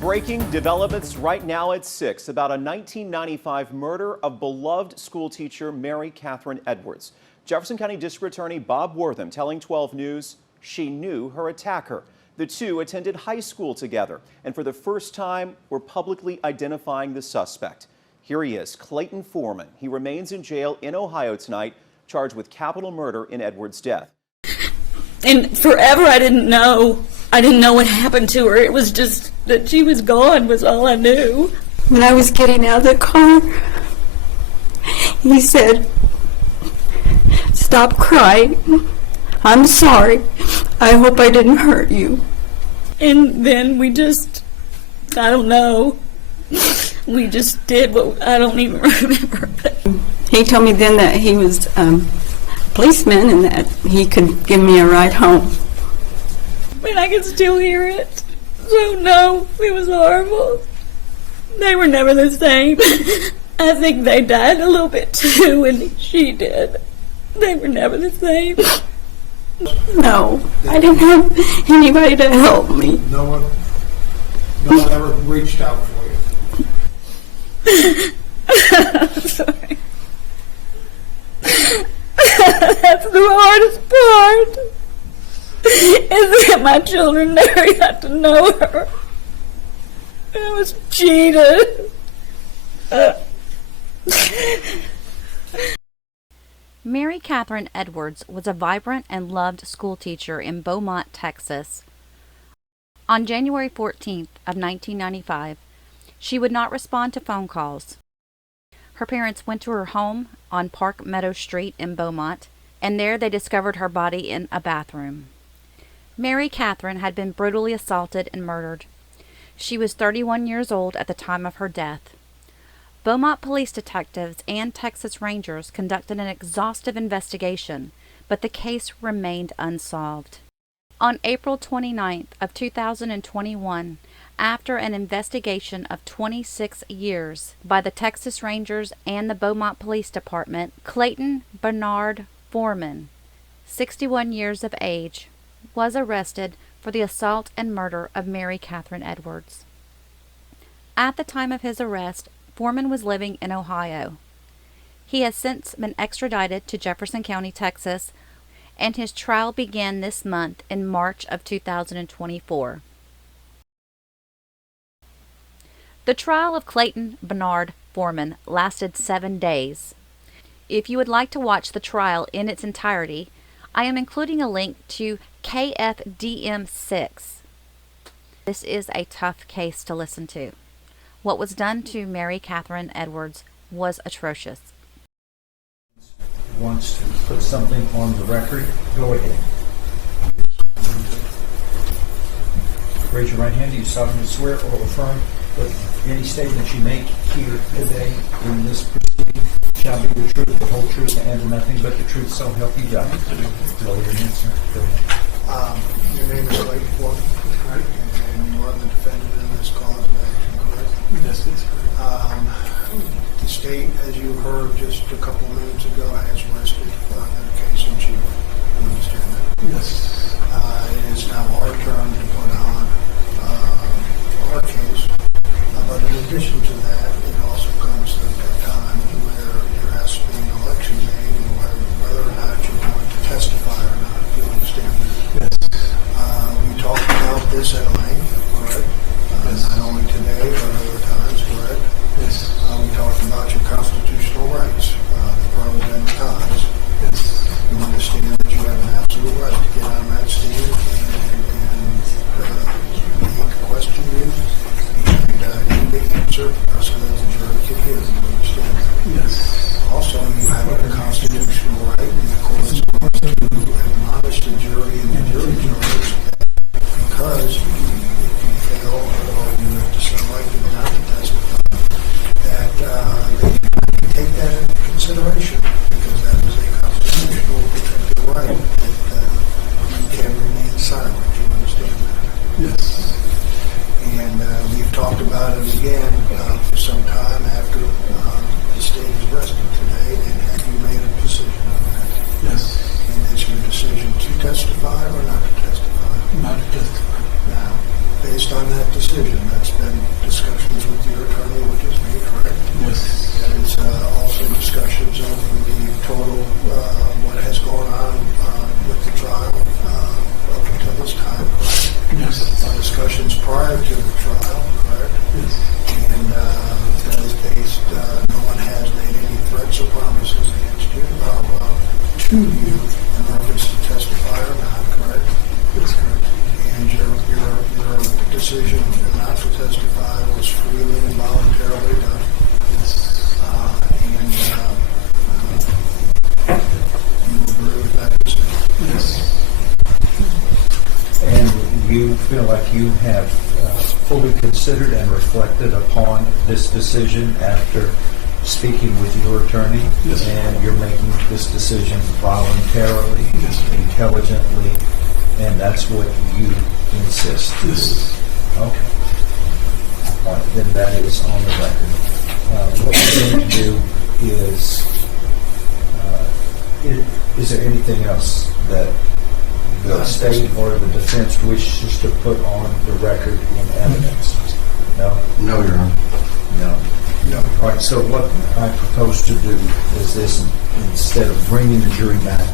Breaking developments right now at 6 about a 1995 murder of beloved schoolteacher Mary Catherine Edwards. Jefferson County District Attorney Bob Wortham telling 12 News she knew her attacker. The two attended high school together and for the first time were publicly identifying the suspect. Here he is, Clayton Foreman. He remains in jail in Ohio tonight, charged with capital murder in Edwards' death. And forever I didn't know what happened to her. It was just that she was gone was all I knew. When I was getting out of the car, he said, "Stop crying. I'm sorry. I hope I didn't hurt you." And then we just, I don't know, we just did what I don't even remember. He told me then that he was a policeman and that he could give me a ride home. And I can still hear it. So no, it was horrible. They were never the same. I think they died a little bit too, and she did. They were never the same. No, I didn't have anybody to help me. No one ever reached out for you. I'm sorry. That's the hardest part. Is that my children never got to know her. I was cheated. Mary Catherine Edwards was a vibrant and loved schoolteacher in Beaumont, Texas. On January 14th of 1995, she would not respond to phone calls. Her parents went to her home on Park Meadow Street in Beaumont, and there they discovered her body in a bathroom. Mary Catherine had been brutally assaulted and murdered. She was 31 years old at the time of her death. Beaumont police detectives and Texas Rangers conducted an exhaustive investigation, but the case remained unsolved. On April 29th of 2021, after an investigation of 26 years by the Texas Rangers and the Beaumont Police Department, Clayton Bernard Foreman, 61 years of age, was arrested for the assault and murder of Mary Catherine Edwards. At the time of his arrest, Foreman was living in Ohio. He has since been extradited to Jefferson County, Texas, and his trial began this month in March of 2024. The trial of Clayton Bernard Foreman lasted 7 days. If you would like to watch the trial in its entirety, I am including a link to KFDM6. This is a tough case to listen to. What was done to Mary Catherine Edwards was atrocious. Wants to put something on the record, go ahead. Raise your right hand. Do you solemnly swear or affirm that any statement you make here today in this proceeding shall be the truth, the whole truth, and nothing but the truth, so help you God? Lower your hand, sir. Go ahead. Your name is Clayton Foreman, right? And you are the defendant in this cause of action, correct? Yes, it's the state, as you heard just a couple of minutes ago, has rested in a case in chief. You understand that? Yes. It is now our turn to put on our case. But in addition to that, it also comes to a time where there has to be an election made and whether or not you're going to testify or not. You understand that? Yes. We talked about this at length, correct? Not only today, but other times, correct? Yes. We talked about your constitutional rights, the pros and the cons. Yes. You understand that you have an absolute right to get on that stand and question you, and you answer so that the jury can hear you. Understand that? Yes. Also, you have a constitutional right in the court's laws to admonish the jury and the jury jurors that because if you fail or you have to select not to testify, that they take that into consideration because that is a constitutional protected right that you can remain silent. You understand that? Yes. And we've talked about it again for some time after the state is resting today. And have you made a decision on that? Yes. And it's your decision to testify or not to testify? Not to testify. Now, based on that decision, that's been discussions with your attorney, which is me, correct? Yes. And it's also discussions on the total, what has gone on with the trial up until this time, correct? Yes. Discussions prior to the trial, correct? Yes. And that is based, no one has made any threats or promises against you, to you in reference to testify or not, correct? That's correct. And your decision not to testify was freely and voluntarily done. Yes. And you agree with that decision? Yes. And you feel like you have fully considered and reflected upon this decision after speaking with your attorney? Yes. And you're making this decision voluntarily, Yes. intelligently, and that's what you insist? Yes. Okay. All right, then that is on the record. What we're going to do is, is there anything else that the state or the defense wishes to put on the record in evidence? No? No, Your Honor. No. No. All right, so what I propose to do is this: instead of bringing the jury back,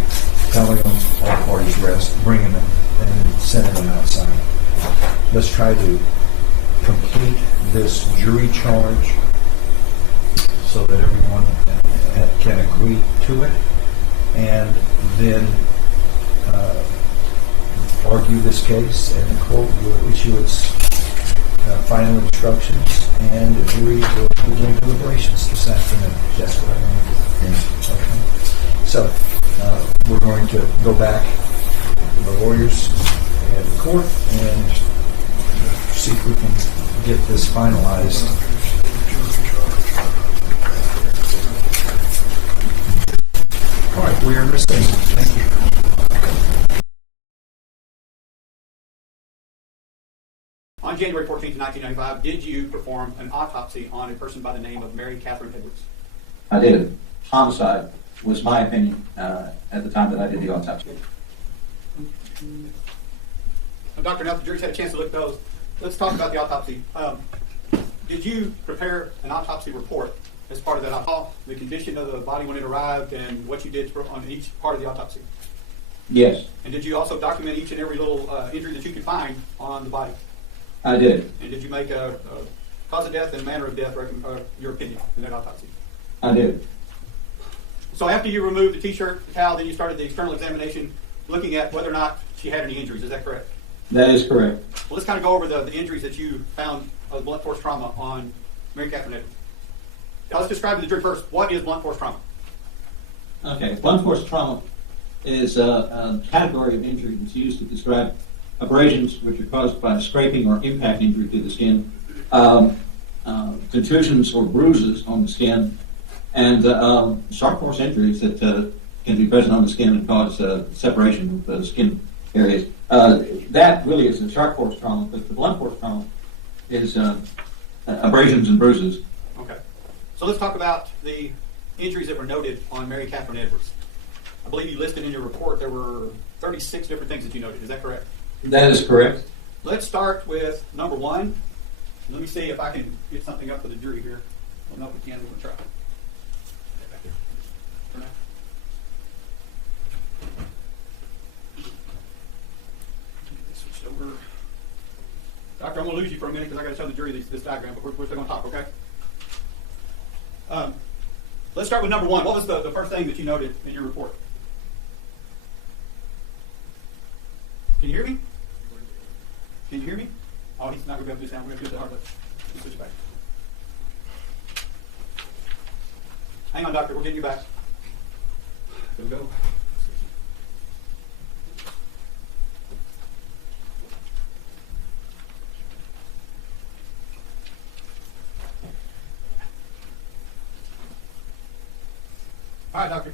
telling them all parties rest, bringing them and then sending them outside, let's try to complete this jury charge so that everyone can agree to it, and then argue this case, and the court will issue its final instructions, and the jury will begin deliberations this afternoon. That's what I want to do. Okay. So we're going to go back to the lawyers and the court and see if we can get this finalized. All right, we are in recess. Thank you. On January 14th, 1995, did you perform an autopsy on a person by the name of Mary Catherine Edwards? I did. Homicide was my opinion at the time that I did the autopsy. Dr. Now, the jury's had a chance to look at those. Let's talk about the autopsy. Did you prepare an autopsy report as part of that autopsy, the condition of the body when it arrived, and what you did on each part of the autopsy? Yes, And did you also document each and every little injury that you could find on the body? I did. And did you make a cause of death and manner of death, your opinion in that autopsy? I did. So after you removed the t-shirt, the towel, then you started the external examination looking at whether or not she had any injuries. Is that correct? That is correct. Well, let's kind of go over the injuries that you found of blunt force trauma on Mary Catherine Edwards. Now let's describe to the jury first, what is blunt force trauma? Okay, blunt force trauma is a category of injury that's used to describe abrasions which are caused by scraping or impact injury to the skin, contusions or bruises on the skin, and sharp force injuries that can be present on the skin and cause separation of the skin areas. That really is a sharp force trauma, but the blunt force trauma is abrasions and bruises. Okay. So let's talk about the injuries that were noted on Mary Catherine Edwards. I believe you listed in your report there were 36 different things that you noted. Is that correct? That is correct. Let's start with number one. Let me see if I can get something up for the jury here. I don't know if we can. We're going to try. Okay, back there. Turn out. Get this switched over. Doctor, I'm going to lose you for a minute because I got to show the jury this diagram, but we're still going to talk, okay? Let's start with number one. What was the first thing that you noted in your report? Can you hear me? Can you hear me? Oh, he's not going to be able to do that. We're going to do it the hard way. Let's switch back. Hang on, doctor. We're getting you back. There we go. All right, doctor.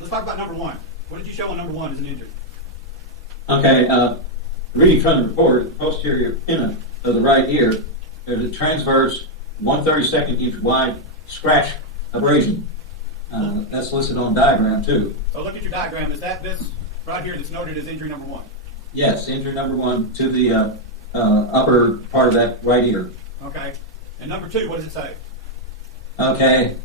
Let's talk about number one. What did you show on number one as an injury? Okay, reading from the report, the posterior pinna of the right ear, there's a transverse 1/32 inch wide scratch abrasion. That's listed on diagram too. So look at your diagram. Is that this right here that's noted as injury number one? Yes, injury number one to the upper part of that right ear. Okay. And number 2, what does it say? Okay.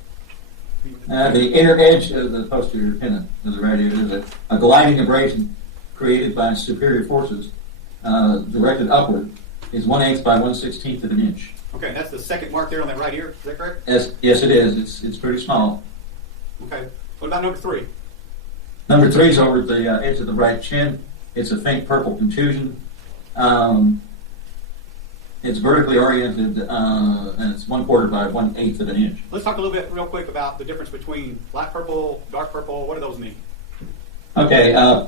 The inner edge of the posterior tenon of the right ear is a gliding abrasion created by superior forces directed upward is 1/8 by 1/16 of an inch. Okay, that's the second mark there on that right ear. Is that correct? Yes, it is. It's pretty small. Okay. What about number 3? Number 3 is over the edge of the right chin. It's a faint purple contusion. It's vertically oriented, and it's 1/4 by 1/8 of an inch. Let's talk a little bit real quick about the difference between light purple, dark purple. What do those mean? Okay,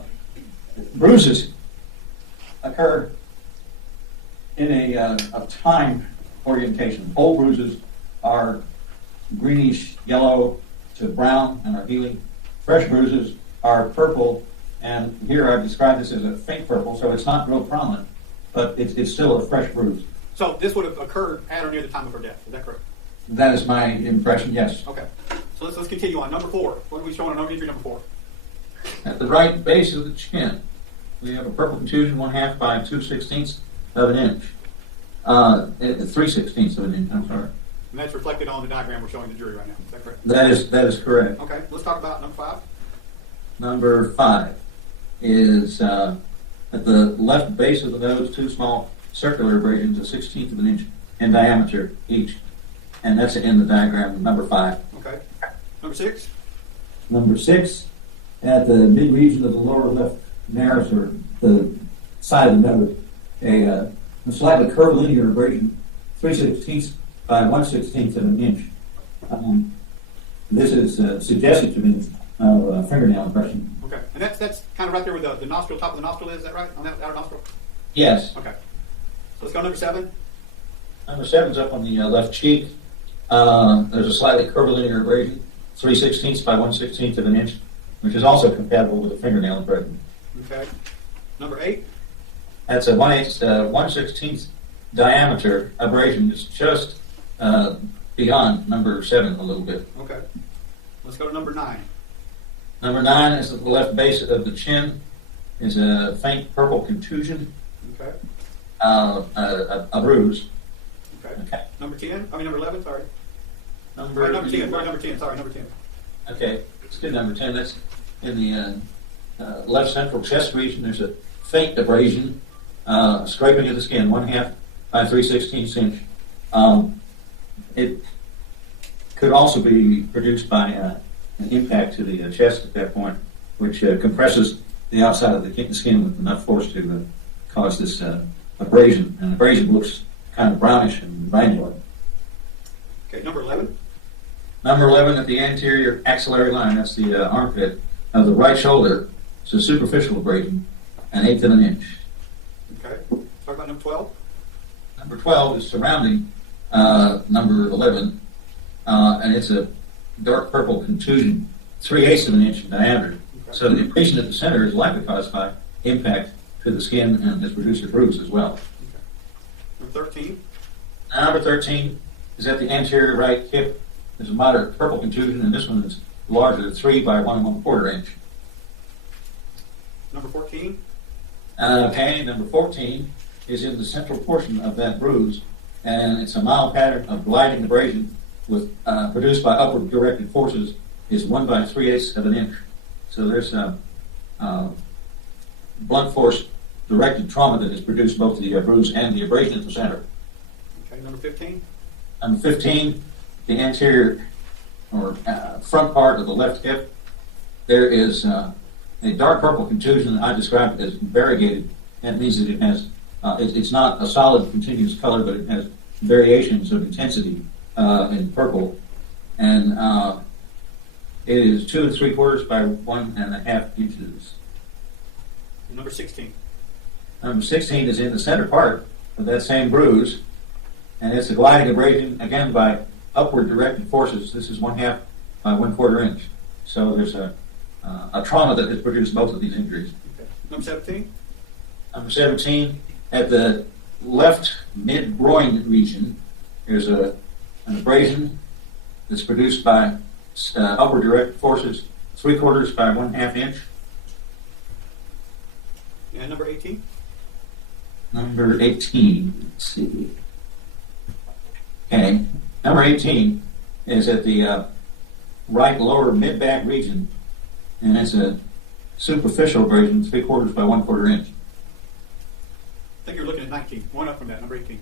bruises occur in a time orientation. Old bruises are greenish yellow to brown and are healing. Fresh bruises are purple, and here I've described this as a faint purple, so it's not real prominent, but it's still a fresh bruise. So this would have occurred at or near the time of her death. Is that correct? That is my impression, yes. Okay. So let's continue on. Number 4. What are we showing on injury number 4? At the right base of the chin, we have a purple contusion 1/2 by 2/16 of an inch. 3/16 of an inch, I'm sorry. And that's reflected on the diagram we're showing the jury right now. Is that correct? That is correct. Okay. Let's talk about number 5. Number 5 is at the left base of the nose, 2 small circular abrasions, 1/16 of an inch in diameter each. And that's in the diagram, number 5. Okay. Number 6. Number 6, at the mid region of the lower left nares, or the side of the nose, a slightly curvilinear abrasion, 3/16 by 1/16 of an inch. This is suggested to me of a fingernail impression. Okay. And that's kind of right there where the nostril, top of the nostril is that right? On that outer nostril? Yes. Okay. So let's go number 7. Number 7's up on the left cheek. There's a slightly curvilinear abrasion, 3/16 by 1/16 of an inch, which is also compatible with a fingernail impression. Okay. Number 8. That's a 1/16 diameter abrasion. It's just beyond number 7 a little bit. Okay. Let's go to number 9. Number 9 is at the left base of the chin. Is a faint purple contusion, Okay. a bruise. Okay. Okay. Number 10. I mean number 11. Sorry. Number 10. Sorry, number 10. Sorry, number 10. Okay, let's do number 10. That's in the left central chest region. There's a faint abrasion, scraping of the skin, 1/2 by 3/16 inch. It could also be produced by an impact to the chest at that point, which compresses the outside of the skin with enough force to cause this abrasion. And abrasion looks kind of brownish and granular. Okay, number 11. Number 11 at the anterior axillary line, that's the armpit of the right shoulder. It's a superficial abrasion, 1/8 of an inch. Okay. Talk about number 12. Number 12 is surrounding number 11, and it's a dark purple contusion, 3/8 of an inch in diameter. Okay. So the abrasion at the center is likely caused by impact to the skin and has produced a bruise as well. Okay. Number 13. Number 13 is at the anterior right hip. There's a moderate purple contusion, and this one is larger, 3 by 1 1/4 inch. Number 14. Okay, number 14 is in the central portion of that bruise, and it's a mild pattern of gliding abrasion with produced by upward directed forces is 1 by 3/8 of an inch. So there's a blunt force directed trauma that has produced both the bruise and the abrasion at the center. Okay, number 15. Number 15, the anterior or front part of the left hip, there is a dark purple contusion that I described as variegated. That means that it has, it's not a solid continuous color, but it has variations of intensity in purple. And it is 2 3/4 by 1.5 inches. Number 16. Number 16 is in the center part of that same bruise, and it's a gliding abrasion, again, by upward directed forces. This is 1/2 by 1/4 inch. So there's a trauma that has produced both of these injuries. Okay. Number 17. Number 17, at the left mid-groin region, there's an abrasion that's produced by upward directed forces, 3/4 by 1/2 inch. And number 18. Number 18. Let's see. Okay. Number 18 is at the right lower mid-back region, and it's a superficial abrasion, 3/4 by 1/4 inch. I think you're looking at 19. One up from that, number 18.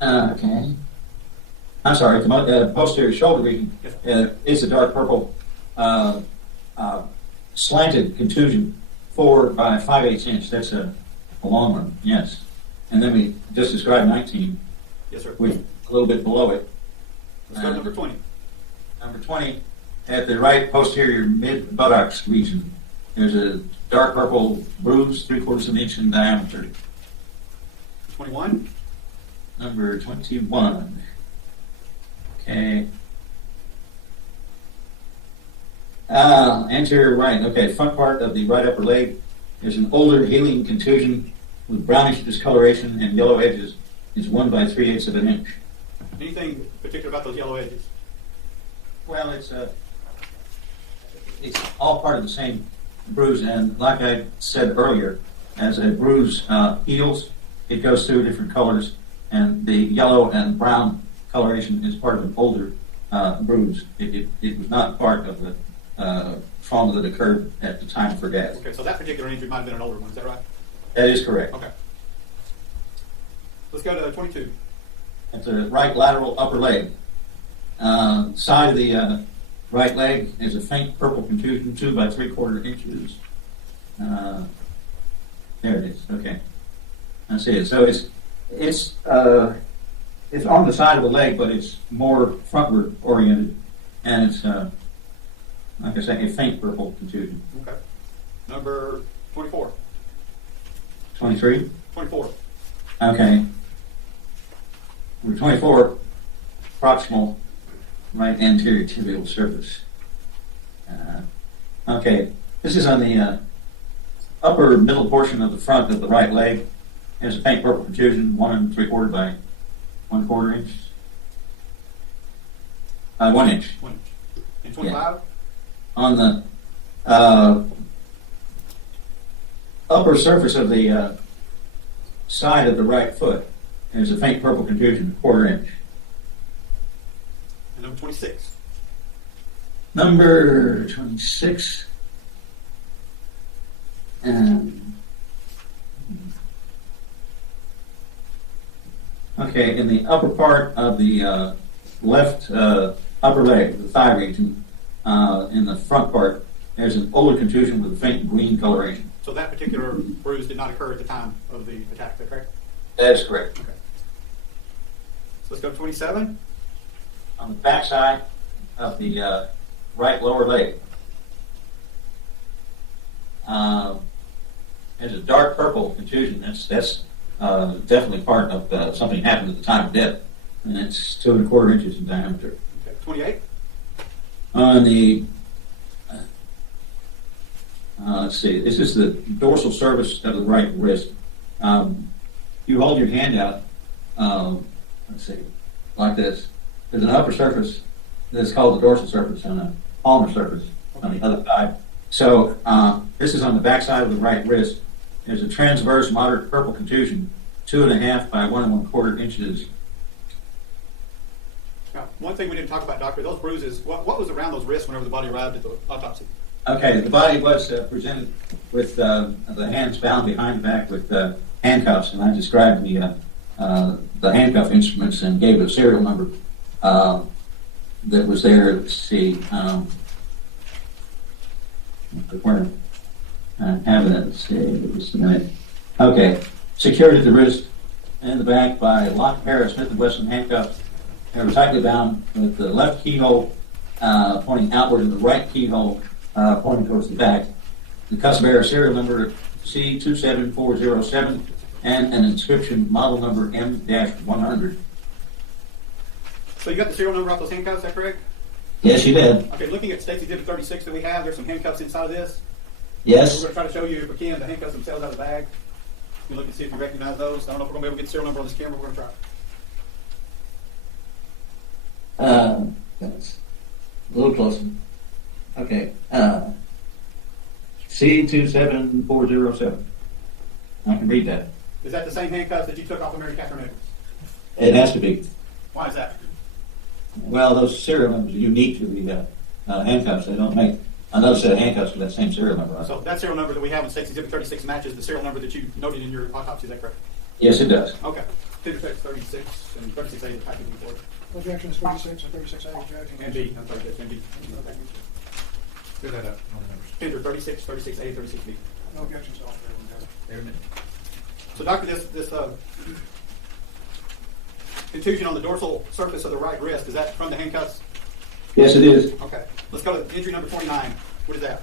Okay. I'm sorry, the posterior shoulder region is a dark purple slanted contusion, 4 by 5/8 inch. That's a long one, yes. And then we just described 19. Yes, sir. We're a little bit below it. Let's go to number 20. Number 20, at the right posterior mid buttocks region, there's a dark purple bruise, 3/4 of an inch in diameter. 21. Number 21. Okay. Anterior right. Okay, front part of the right upper leg. There's an older healing contusion with brownish discoloration and yellow edges. It's 1 by 3/8 of an inch. Anything particular about those yellow edges? Well, it's all part of the same bruise, and like I said earlier, as a bruise heals, it goes through different colors, and the yellow and brown coloration is part of an older bruise. It was not part of the trauma that occurred at the time of her death. Okay, so that particular injury might have been an older one. Is that right? That is correct. Okay. Let's go to 22. At the right lateral upper leg, side of the right leg is a faint purple contusion, 2 by 3/4 inches. There it is. Okay, I see it. So it's on the side of the leg, but it's more frontward oriented, and it's like I say, a faint purple contusion. Okay. Number 24. 23. 24. Okay. Number 24, proximal right anterior tibial surface. Okay, this is on the upper middle portion of the front of the right leg. There's a faint purple contusion, 1 3/4 by 1/4 inch. 1 inch. 1 inch. And 25? On the upper surface of the side of the right foot, there's a faint purple contusion, 1/4 inch. And number 26. Number 26. Okay, in the upper part of the left upper leg, the thigh region, in the front part, there's an older contusion with a faint green coloration. So that particular bruise did not occur at the time of the attack, is that correct? That is correct. Okay. So let's go to 27. On the back side of the right lower leg, there's a dark purple contusion. That's definitely part of something happened at the time of death, and it's 2 1/4 inches in diameter. Okay. 28. On the let's see, this is the dorsal surface of the right wrist. You hold your hand out, let's see, like this. There's an upper surface that's called the dorsal surface and a palmar surface on the other side. So this is on the back side of the right wrist. There's a transverse moderate purple contusion, 2.5 by 1 1/4 inches. Now, one thing we didn't talk about, Doctor, those bruises, what was around those wrists whenever the body arrived at the autopsy? Okay, the body was presented with the hands bound behind the back with handcuffs, and I described the handcuff instruments and gave a serial number that was there. Let's see, where I have it. Let's see, just a minute. Okay, secured at the wrist and the back by locked pair of Smith & Wesson handcuffs. They were tightly bound with the left keyhole pointing outward and the right keyhole pointing towards the back. The cuffs bear a serial number C27407 and an inscription model number M-100. So you got the serial number off those handcuffs, is that correct? Yes, you did. Okay, looking at Stacy Exhibit 36 that we have, there's some handcuffs inside of this. Yes. We're going to try to show you, if we can, the handcuffs themselves out of the bag. You can look and see if you recognize those. I don't know if we're going to be able to get the serial number on this camera, but we're going to try. That's a little closer. Okay. C27407. I can read that. Is that the same handcuffs that you took off of Mary Catherine Edwards? It has to be. Why is that? Well, those serial numbers are unique to the handcuffs. They don't make another set of handcuffs with that same serial number on it. So that serial number that we have in State's Exhibit 36 matches the serial number that you noted in your autopsy, is that correct? Yes, it does. Okay. Figure 36 and 36A is the package report. Objections 36 and 36A, Judge. And B, I'm sorry, Judge, and B. Clear that up on the numbers. Figure 36, 36A, 36B. No objections, all fair, Judge. So, Doctor, this contusion on the dorsal surface of the right wrist, is that from the handcuffs? Yes, it is. Okay. Let's go to injury number 29. What is that?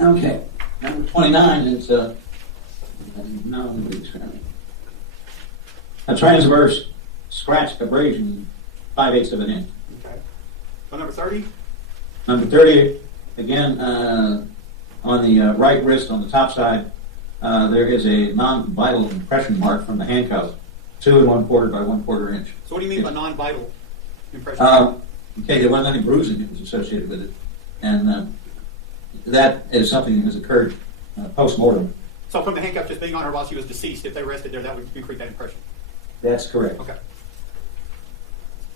Okay. Number 29 is a transverse scratch abrasion, 5/8 of an inch. Okay. So number 30? Number 30, again, on the right wrist on the top side, there is a non-vital impression mark from the handcuff, 2 1/4 by 1/4 inch. So what do you mean by non-vital impression? Okay, there wasn't any bruising that was associated with it, and that is something that has occurred post-mortem. So from the handcuff just being on her while she was deceased, if they rested there, that would create that impression? That's correct. Okay.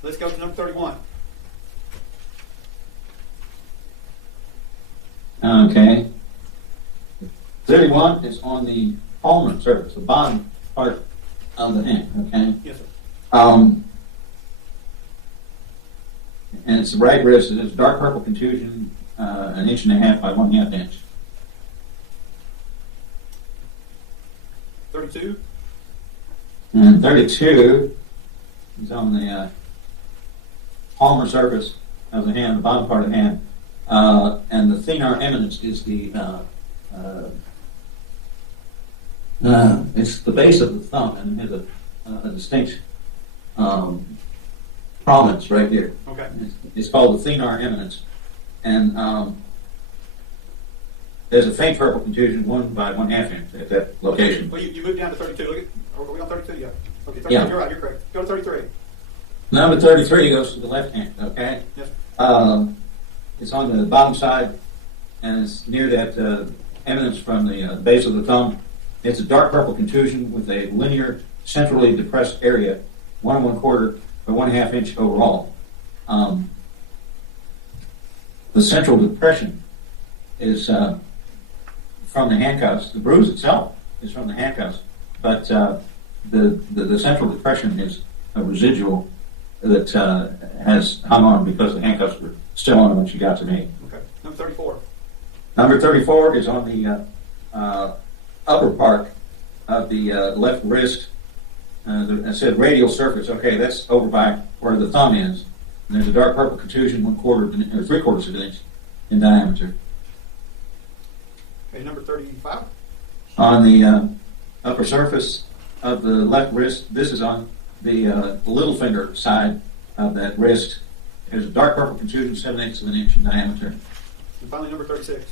Let's go to number 31. Okay. 31 is on the palmar surface, the bottom part of the hand, okay? Yes, sir. And it's the right wrist. It is dark purple contusion, 1.5 inches by 1/2 inch. 32? And 32 is on the palmar surface of the hand, the bottom part of the hand. And the thenar eminence is it's the base of the thumb, and it has a distinct prominence right here. Okay. It's called the thenar eminence. And there's a faint purple contusion, 1 by 1/2 inch at that location. Well, you moved down to 32. Look at, are we on 32? Yeah. Okay, 32. Yeah. You're right. You're correct. Go to 33. Number 33 goes to the left hand, okay? Yes. It's on the bottom side, and it's near that eminence from the base of the thumb. It's a dark purple contusion with a linear, centrally depressed area, 1 1/4 by 1/2 inch overall. The central depression is from the handcuffs. The bruise itself is from the handcuffs, but the central depression is a residual that has hung on because the handcuffs were still on when she got to me. Okay. Number 34. Number 34 is on the upper part of the left wrist. I said radial surface. Okay, that's over by where the thumb is. And there's a dark purple contusion, 1/4 or 3/4 of an inch in diameter. Okay, number 35. On the upper surface of the left wrist, this is on the little finger side of that wrist. There's a dark purple contusion, 7/8 of an inch in diameter. And finally, number 36.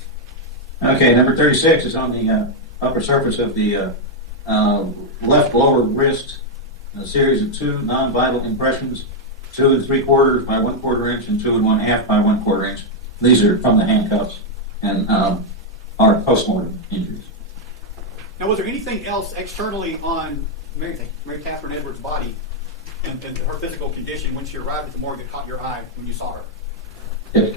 Okay, number 36 is on the upper surface of the left lower wrist. A series of 2 non-vital impressions, 2 3/4 by 1/4 inch and 2 1/2 by 1/4 inch. These are from the handcuffs and are post-mortem injuries. Now, was there anything else externally on Mary Catherine Edwards' body and her physical condition when she arrived at the morgue that caught your eye when you saw her? Yes.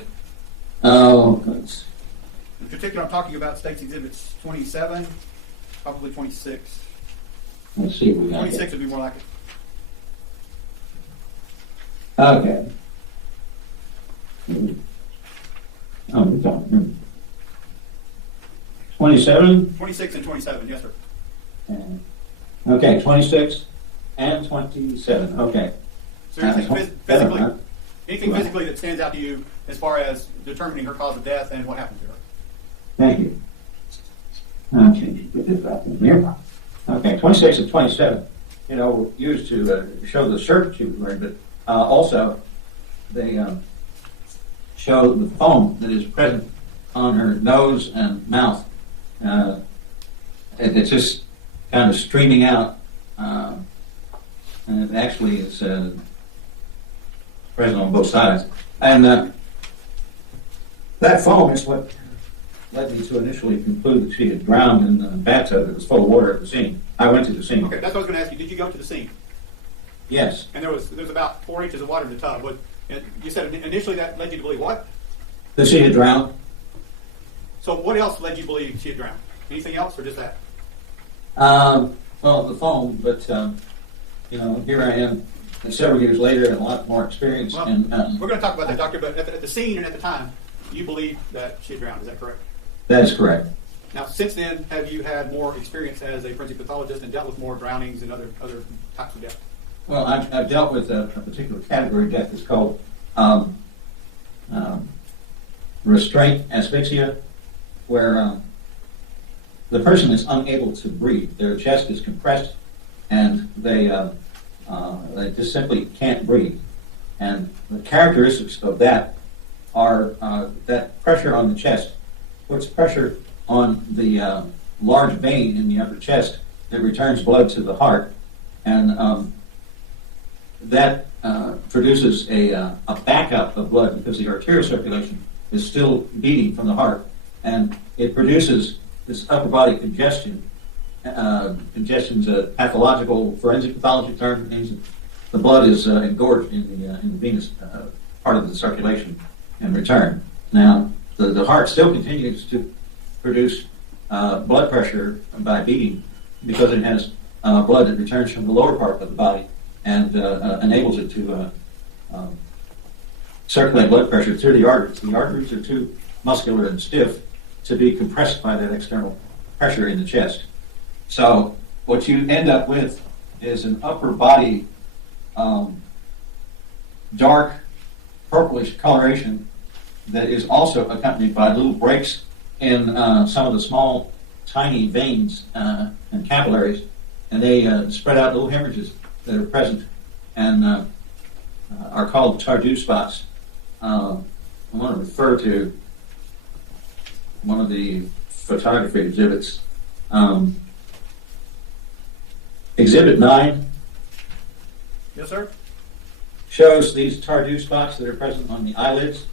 In particular, I'm talking about State's Exhibits 27, probably 26. Let's see what we got. 26 would be more like it. Okay. Oh, we don't. 27? 26 and 27, yes, sir. Okay, 26 and 27. Okay. So anything physically that stands out to you as far as determining her cause of death and what happened to her? Thank you. Okay, put this back in here. Okay, 26 and 27, used to show the shirt she was wearing, but also they show the foam that is present on her nose and mouth. It's just kind of streaming out, and it actually is present on both sides. And that foam is what led me to initially conclude that she had drowned in the bathtub that was full of water at the scene. I went to the scene. Okay, that's what I was going to ask you. Did you go to the scene? Yes. And there's about 4 inches of water in the tub. You said initially that led you to believe what? That she had drowned. So what else led you to believe she had drowned? Anything else, or just that? Well, the phone, but here I am several years later and a lot more experience. Well, and we're going to talk about that, Doctor, but at the scene and at the time, you believe that she had drowned. Is that correct? That is correct. Now, since then, have you had more experience as a forensic pathologist and dealt with more drownings and other types of death? Well, I've dealt with a particular category of death. It's called restraint asphyxia, where the person is unable to breathe. Their chest is compressed, and they just simply can't breathe. And the characteristics of that are that pressure on the chest puts pressure on the large vein in the upper chest that returns blood to the heart, and that produces a backup of blood because the arterial circulation is still beating from the heart, and it produces this upper body congestion. Congestion is a pathological forensic pathology term. It means that the blood is engorged in the venous part of the circulation and return. Now, the heart still continues to produce blood pressure by beating because it has blood that returns from the lower part of the body and enables it to circulate blood pressure through the arteries. The arteries are too muscular and stiff to be compressed by that external pressure in the chest. So what you end up with is an upper body dark purplish coloration that is also accompanied by little breaks in some of the small tiny veins and capillaries, and they spread out little hemorrhages that are present and are called Tardieu spots. I want to refer to one of the photography exhibits. Exhibit 9 Yes, sir. shows these Tardieu spots that are present on the eyelids.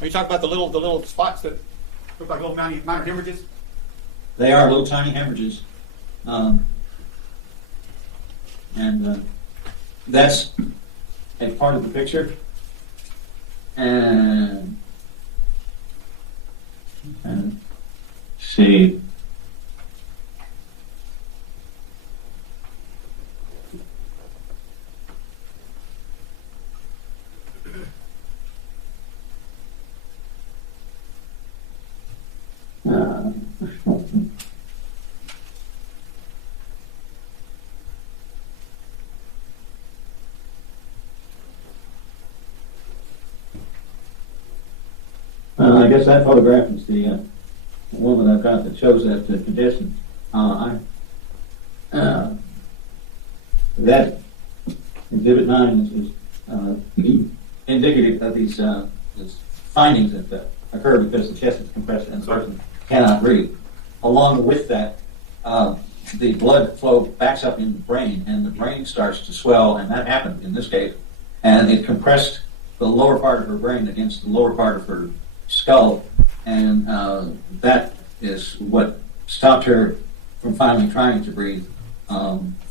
Are you talking about the little spots that look like little minor hemorrhages? They are little tiny hemorrhages. And that's a part of the picture. And see. I guess that photograph is the one that I've got that shows that congestion. That Exhibit 9 is indicative of these findings that occur because the chest is compressed and the person cannot breathe. Along with that, the blood flow backs up in the brain, and the brain starts to swell, and that happened in this case. And it compressed the lower part of her brain against the lower part of her skull, and that is what stopped her from finally trying to breathe.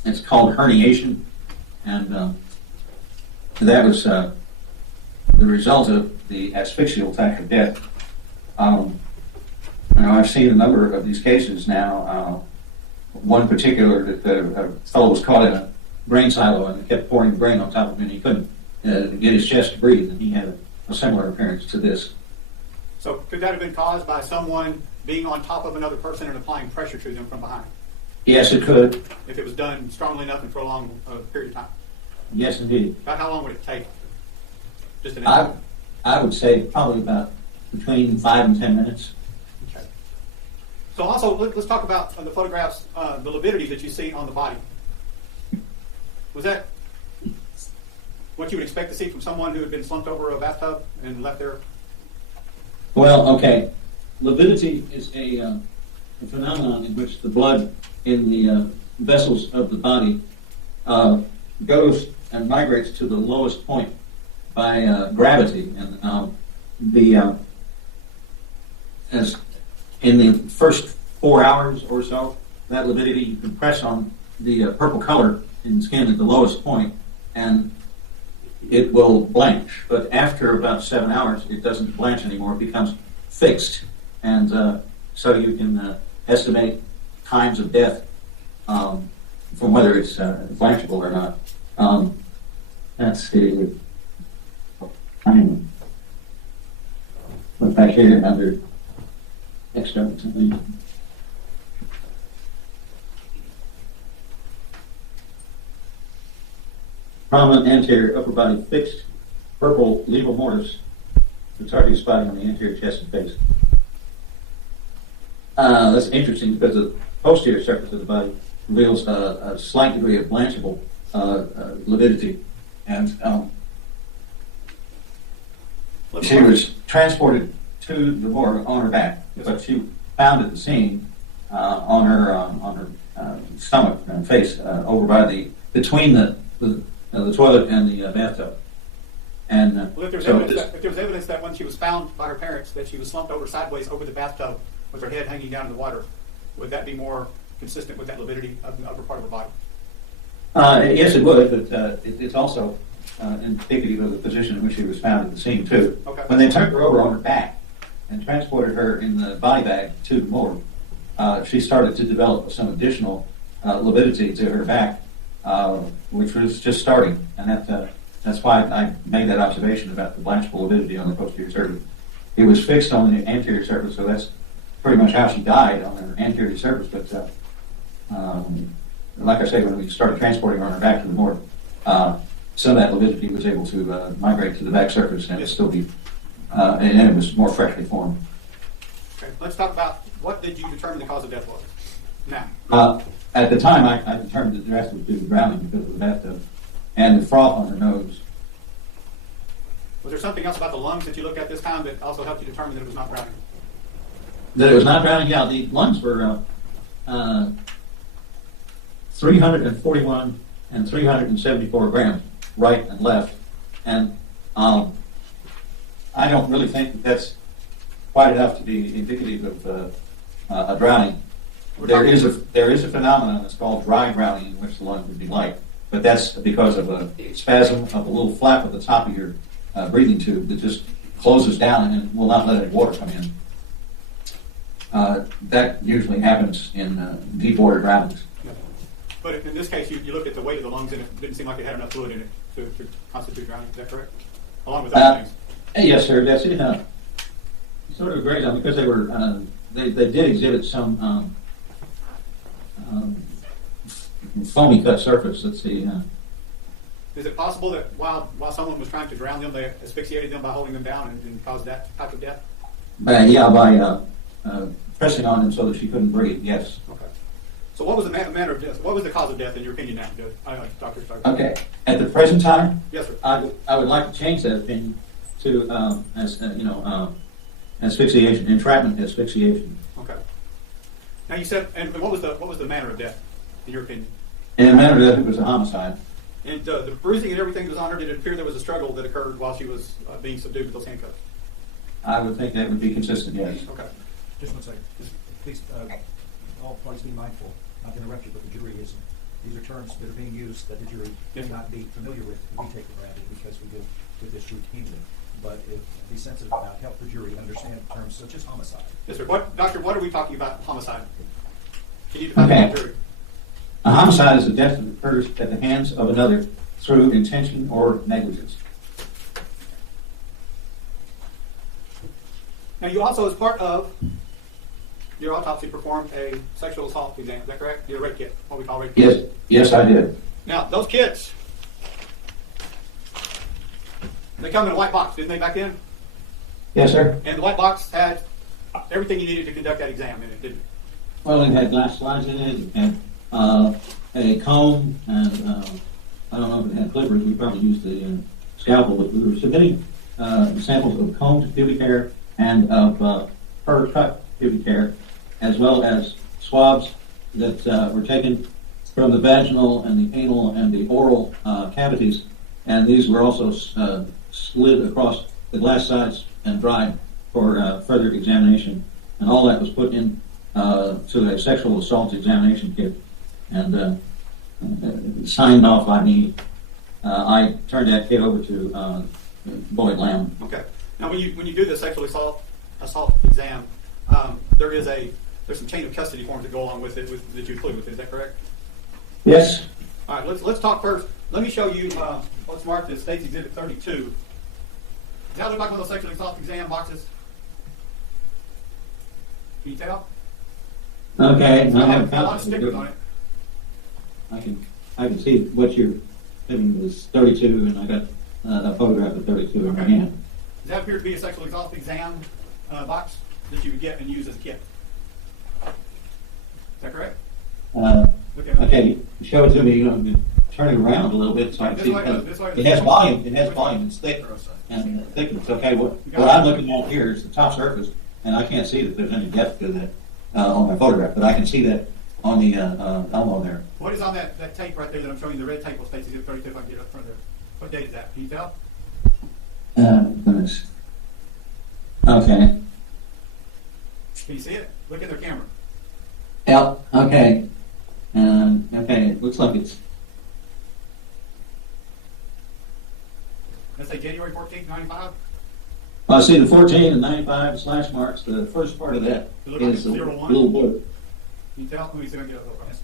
It's called herniation, and that was the result of the asphyxial type of death. I've seen a number of these cases now. One particular that a fellow was caught in a brain silo and they kept pouring brain on top of him, and he couldn't get his chest to breathe, and he had a similar appearance to this. So could that have been caused by someone being on top of another person and applying pressure to them from behind? Yes, it could. If it was done strongly enough and for a long period of time? Yes, indeed. About how long would it take? Just an I would say probably about between 5 and 10 minutes. Okay. So also, let's talk about the photographs, the lividity that you see on the body. Was that what you would expect to see from someone who had been slumped over a bathtub and left there? Well, okay. Lividity is a phenomenon in which the blood in the vessels of the body goes and migrates to the lowest point by gravity, and as in the first 4 hours or so, that lividity, you can press on the purple color in the skin at the lowest point, and it will blanch. But after about 7 hours, it doesn't blanch anymore. It becomes fixed. And so you can estimate times of death from whether it's blanchable or not. Let's see. Look back here under external. Prominent anterior upper body fixed purple legal mortis, the target spotting on the anterior chest and face. That's interesting because the posterior surface of the body reveals a slight degree of blanchable lividity. And she was transported to the morgue on her back, but she found at the scene on her stomach and face over by between the toilet and the bathtub. And Well, if there was evidence that when she was found by her parents that she was slumped over sideways over the bathtub with her head hanging down in the water, would that be more consistent with that lividity of the upper part of the body? Yes, it would, but it's also indicative of the position in which she was found at the scene, too. Okay. When they turned her over on her back and transported her in the body bag to the morgue, she started to develop some additional lividity to her back, which was just starting. And that's why I made that observation about the blanchable lividity on the posterior surface. It was fixed on the anterior surface, so that's pretty much how she died, on her anterior surface. But like I say, when we started transporting her on her back to the morgue, some of that lividity was able to migrate to the back surface and still be, and it was more freshly formed. Okay, let's talk about what did you determine the cause of death was? Now. At the time, I determined that the rest was due to drowning because of the bathtub and the froth on her nose. Was there something else about the lungs that you looked at this time that also helped you determine that it was not drowning? That it was not drowning? Yeah, the lungs were 341 and 374 grams, right and left. And I don't really think that that's quite enough to be indicative of a drowning. There is a phenomenon that's called dry drowning, in which the lungs would be light, but that's because of a spasm of a little flap at the top of your breathing tube that just closes down and will not let any water come in. That usually happens in deep water drownings. Yeah. But in this case, you looked at the weight of the lungs and it didn't seem like it had enough fluid in it to constitute drowning. Is that correct? Along with other things. Yes, sir. That's it. Sort of agrees on because they were they did exhibit some foamy cut surface. Let's see. Is it possible that while someone was trying to drown them, they asphyxiated them by holding them down and caused that type of death? By pressing on them so that she couldn't breathe. Yes. Okay. So what was the manner of death? What was the cause of death in your opinion now, Dr. Stark? Okay. At the present time, yes, sir. I would like to change that opinion to asphyxiation, entrapment asphyxiation. Okay. Now you said, and what was the manner of death in your opinion? In a manner of death, it was a homicide. And the bruising and everything that was on her, did it appear there was a struggle that occurred while she was being subdued with those handcuffs? I would think that would be consistent, yes. Okay. Just 1 second. Please, all parties be mindful, not to interrupt you, but the jury isn't. These are terms that are being used that the jury may not be familiar with, and we take for granted because we deal with this routinely. But be sensitive about help the jury understand terms such as homicide. Yes, sir. Doctor, what are we talking about homicide? Can you define that to the jury? A homicide is a death that occurs at the hands of another through intention or negligence. Now, you also, as part of your autopsy, performed a sexual assault exam. Is that correct? Your rape kit, what we call rape kit. Yes, I did. Now, those kits, they come in a white box, didn't they, back then? Yes, sir. And the white box had everything you needed to conduct that exam in it, didn't it? Well, it had glass slides in it, and a comb, and I don't know if it had clippers. We probably used the scalpel, but we were submitting samples of combed pubic hair and of fur-cut pubic hair, as well as swabs that were taken from the vaginal and the anal and the oral cavities, and these were also slid across the glass sides and dried for further examination. and all that was put in to a sexual assault examination kit, and signed off by me. I turned that kit over to Boyd Lamb. Okay. Now, when you do the sexual assault exam, there's some chain of custody forms that go along with it that you include with it. Is that correct? Yes. All right. Let's talk first. Let me show you what's marked as State's Exhibit 32. Does that look like one of those sexual assault exam boxes? Can you tell? Okay. It's I got have a lot of stickers on it. I can see what you're thinking is 32, and I got a photograph of 32 in my Okay. hand. Does that appear to be a sexual assault exam box that you would get and use as a kit? Is that correct? Look at it. Okay, show it to me. You're going to turn it around a little bit so I can This see. way, this way. It has volume. It has volume. It's thick and thickness. Okay, what I'm looking at here is the top surface, and I can't see that there's any depth to that on my photograph, but I can see that on the elbow there. What is on that tape right there that I'm showing you, the red tape with State's Exhibit 32, if I can get it up front there? What date is that? Can you tell? Goodness. Okay. Can you see it? Look at their camera. Yep. Okay. Okay. It looks like it's. Let's say January 14th, 95. I see the 14 and 95 slash marks. The first part of that It looks like is a 01. little blue. Can you tell? Let me see if I can get it up close.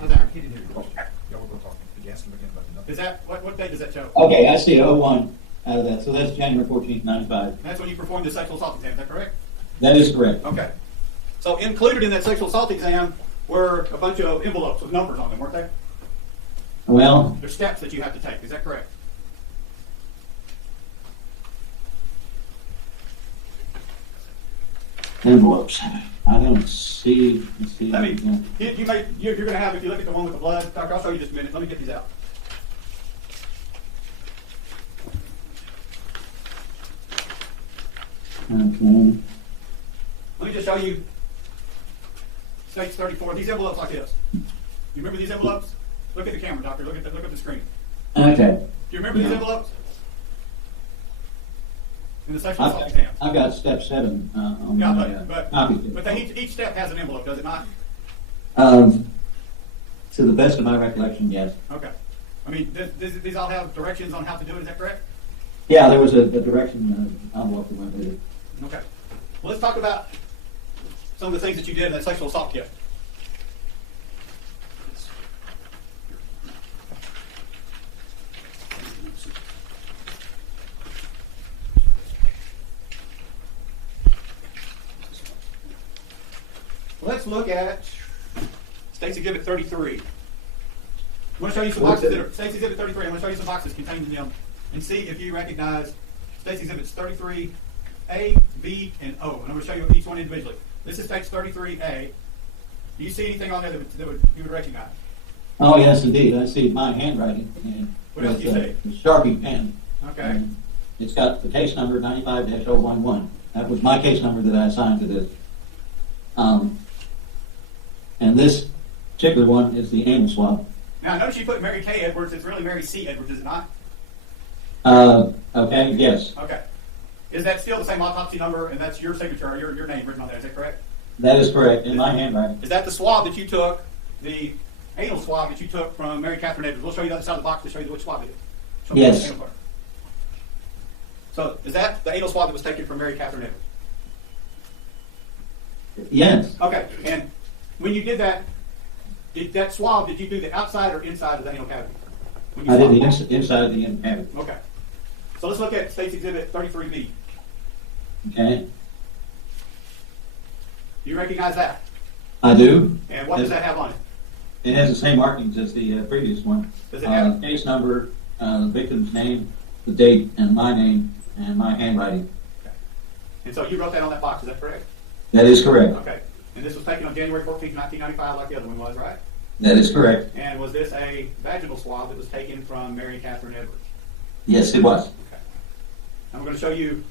How's that? He didn't hear your question. Yeah, we're going to talk. Did you ask him again about the number? Is that, what date does that show? Okay, I see 01 out of that. So that's January 14th, 95. That's when you performed the sexual assault exam, is that correct? That is correct. Okay. So included in that sexual assault exam were a bunch of envelopes with numbers on them, weren't they? Well, There's steps that you have to take, is that correct? envelopes. I don't see. Let's see. Let me, you're going to have, if you look at the one with the blood, Doctor, I'll show you just a minute. Let me get these out. Okay. Let me just show you States 34. These envelopes like this. You remember these envelopes? Look at the camera, Doctor. Look at the screen. Okay. Do you remember these envelopes? In the sexual assault exam. I've got step 7 on Yeah, my copy. but each step has an envelope, does it not? To the best of my recollection, yes. Okay. I mean, these all have directions on how to do it, is that correct? Yeah, there was a direction envelope that went with it. Okay. Well, let's talk about some of the things that you did in that sexual assault kit. Let's look at State's Exhibit 33. I'm going to show you some boxes that are State's Exhibit 33. I'm going to show you some boxes containing them and see if you recognize State's Exhibits 33A, B, and O. And I'm going to show you each one individually. This is State's 33A. Do you see anything on there that you would recognize? Oh, yes, indeed. I see my handwriting. And What else do you see? the Sharpie pen. Okay. And it's got the case number 95-011. That was my case number that I assigned to this. And this particular one is the anal swab. Now, notice you put Mary K. Edwards. It's really Mary C. Edwards, is it not? Okay, yes. Okay. Is that still the same autopsy number, and that's your signature, or your name written on there? Is that correct? That is correct, in my handwriting. Is that the swab that you took, the anal swab that you took from Mary Catherine Edwards? We'll show you the other side of the box to show you which swab it is. Show me Yes. the anal part. So, is that the anal swab that was taken from Mary Catherine Edwards? Yes. Okay, and when you did that swab, did you do the outside or inside of the anal cavity? When you I did the swabbed? inside of the anal cavity. Okay. So let's look at State's Exhibit 33B. Okay. Do you recognize that? I do. And what does that have on it? It has the same markings as the previous one. Does it have? Case number, the victim's name, the date, and my name, and my handwriting. Okay. And so you wrote that on that box, is that correct? That is correct. Okay. And this was taken on January 14th, 1995, like the other one was, right? That is correct. And was this a vaginal swab that was taken from Mary Catherine Edwards? Yes, it was. Okay. And we're going to show you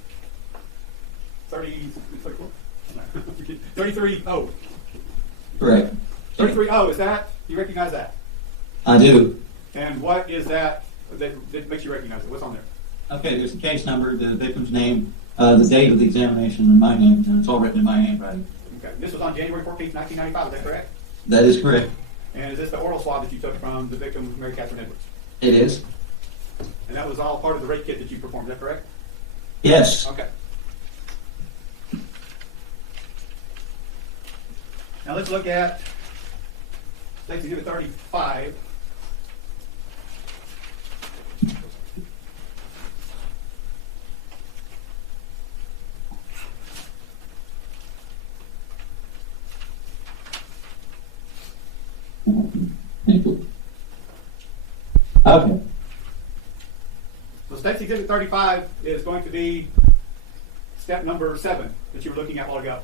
33O. Correct. 33O, is that? Do you recognize that? I do. And what is that that makes you recognize it? What's on there? Okay, there's the case number, the victim's name, The date of the examination in my name, and it's all written in my handwriting. Okay. This was on January 14th, 1995. Is that correct? That is correct. And is this the oral swab that you took from the victim, Mary Catherine Edwards? It is. And that was all part of the rape kit that you performed. Is that correct? Yes. Okay. Now let's look at State's Exhibit 35. Okay. So State's Exhibit 35 is going to be step number 7 that you were looking at a while ago.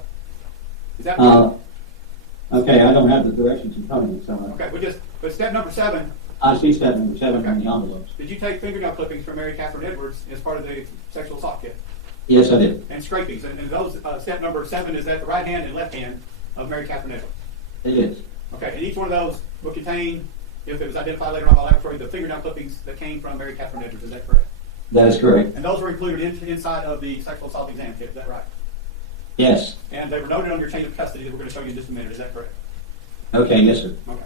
Is that right? Okay, I don't have the directions in front of me, so. Okay, but step number 7, I see step number 7 Okay. on the envelopes. did you take fingernail clippings from Mary Catherine Edwards as part of the sexual assault kit? Yes, I did. And scrapings. And those, step number 7 is at the right hand and left hand of Mary Catherine Edwards. It is. Okay, and each one of those will contain, if it was identified later on by laboratory, the fingernail clippings that came from Mary Catherine Edwards. Is that correct? That is correct. And those were included inside of the sexual assault exam kit. Is that right? Yes. And they were noted on your chain of custody that we're going to show you in just a minute. Is that correct? Okay, yes, sir. Okay.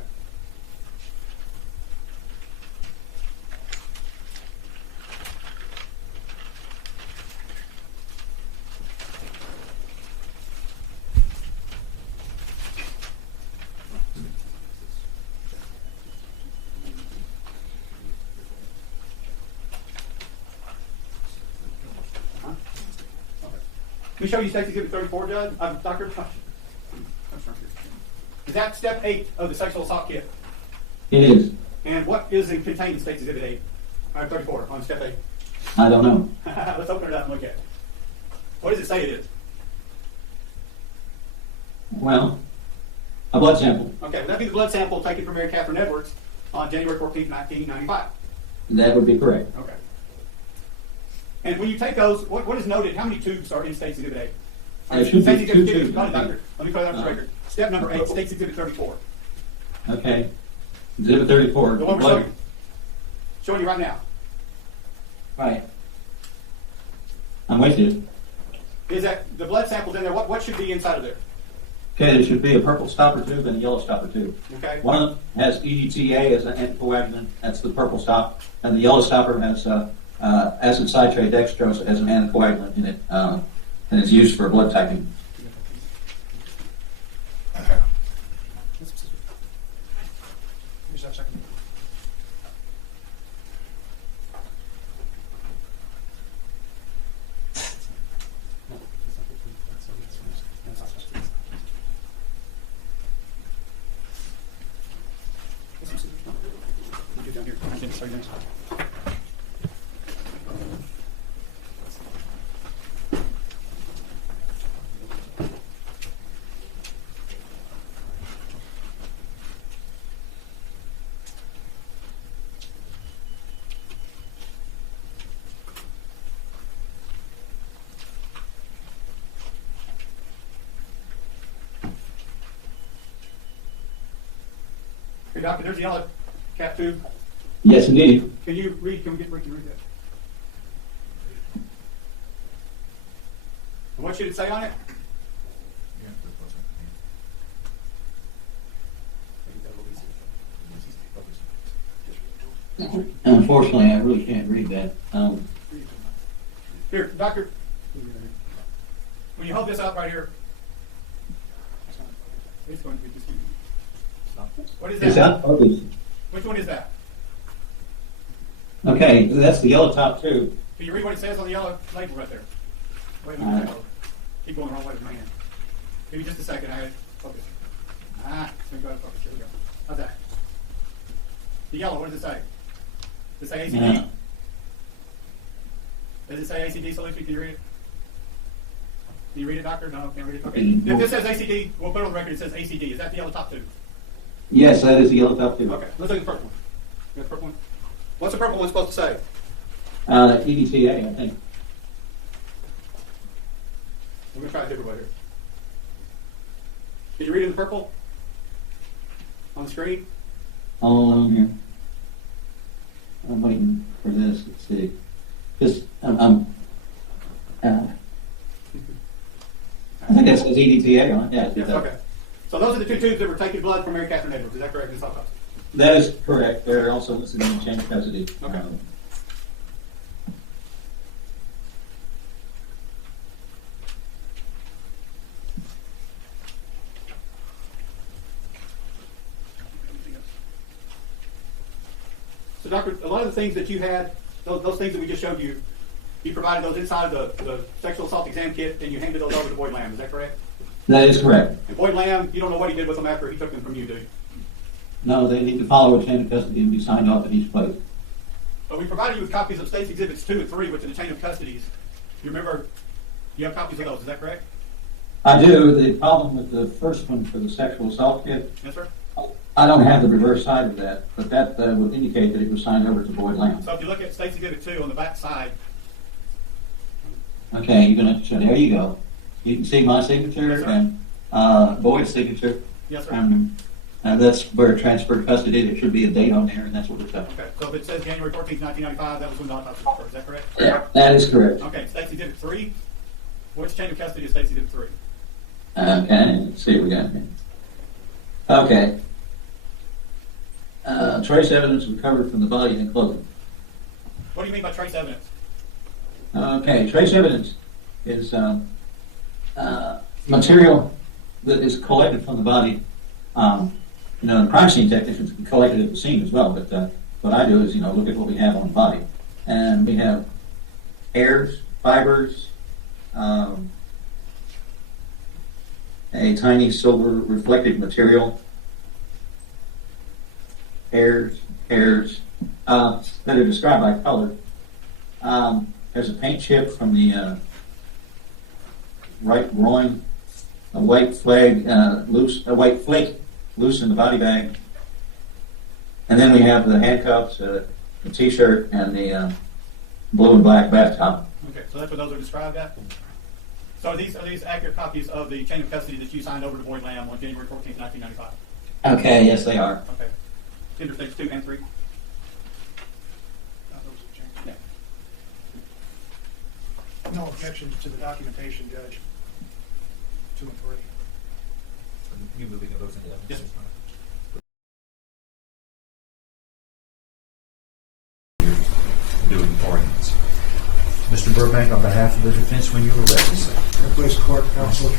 Let me show you State's Exhibit 34, Judge. Doctor. Is that step 8 of the sexual assault kit? It is. And what is contained in State's Exhibit 8? 34 on step 8. I don't know. Let's open it up and look at it. What does it say it is? Well, a blood sample. Okay, would that be the blood sample taken from Mary Catherine Edwards on January 14th, 1995? That would be correct. Okay. And when you take those, what is noted? How many tubes are in State's Exhibit 8? There should be State's Exhibit 2 2. tubes. Got it, Doctor. Let me put it on the record. Step number 8, State's Exhibit 34. Okay. Exhibit 34. The one we're showing you right now. Right. I'm with you. Is that the blood samples in there? What should be inside of there? Okay, there should be a purple stopper tube and a yellow stopper tube. Okay. One of them has EDTA as an anticoagulant. That's the purple stop. And the yellow stopper has acid citrate dextrose as an anticoagulant in it. And it's used for blood typing. Hey, Doctor, there's a yellow cap tube. Yes, indeed. Can you read? Can we read that? And what should it say on it? Unfortunately, I really can't read that. Here, Doctor. When you hold this up right here, it's going to be just. What is that? Is that focused? Which one is that? Okay, that's the yellow top tube. Can you read what it says on the yellow label right there? Wait a minute. Keep going the wrong way with my hand. Give me just a second. I focus. Let me go to focus. Here we go. How's that? The yellow. What does it say? Does it say ACD? Yeah. Does it say ACD solution? Can you read it? Can you read it, Doctor? No, can't read it. Okay. Mm-hmm. If this says ACD, we'll put it on the record. It says ACD. Is that the yellow top tube? Yes, that is the yellow top tube. Okay. Let's look at the purple one. You got the purple one? What's the purple one supposed to say? EDTA, I think. We're going to try a different way here. Can you read in the purple? On the screen? All along here. I'm waiting for this. Let's see. This, EDTA on it, yeah. Yes, okay. So those are the two tubes that were taking blood from Mary Catherine Edwards. Is that correct, Ms. Autopsy? That is correct. They're also listed in the chain of custody. Okay. So, Doctor, a lot of the things that you had, those things that we just showed you, you provided those inside the sexual assault exam kit, and you handed those over to Boyd Lamb. Is that correct? That is correct. And Boyd Lamb, you don't know what he did with them after he took them from you, do you? No, they need to follow a chain of custody and be signed off at each place. But we provided you with copies of State's Exhibits 2 and 3, which are the chain of custodies. You remember, you have copies of those, is that correct? I do. The problem with the first one for the sexual assault kit, Yes, sir? I don't have the reverse side of that, but that would indicate that it was signed over to Boyd Lamb. So if you look at State's Exhibit 2 on the back side, Okay, you're going to show. There you go. You can see my signature Yes, sir. and Boyd's signature. yes, sir. And that's where transferred custody. There should be a date on there, and that's what it's got. Okay, so if it says January 14th, 1995, that was when the autopsy was first, is that correct? Yeah, that is correct. Okay, State's Exhibit 3, which chain of custody is State's Exhibit 3? Okay, let's see what we got here. Okay. Trace evidence recovered from the body and clothing. What do you mean by trace evidence? Okay, trace evidence is material that is collected from the body. The crime scene technicians can collect it at the scene as well, but what I do is, look at what we have on the body. And we have hairs, fibers, a tiny silver reflective material, hairs that are described by color. There's a paint chip from the right groin, a white flake loose in the body bag, and then we have the handcuffs, the T-shirt, and the blue and black bath top. Okay, so that's what those are described at? So are these accurate copies of the chain of custody that you signed over to Boyd Lamb on January 14th, 1995? Okay, yes, they are. Okay. Gender States 2 and 3? Yeah. No objections to the documentation, Judge. 2 and 3. You moving those into evidence? Yes. Doing arguments. Mr. Burbank, on behalf of the defense, when you were ready, sir. Please, court, counsel.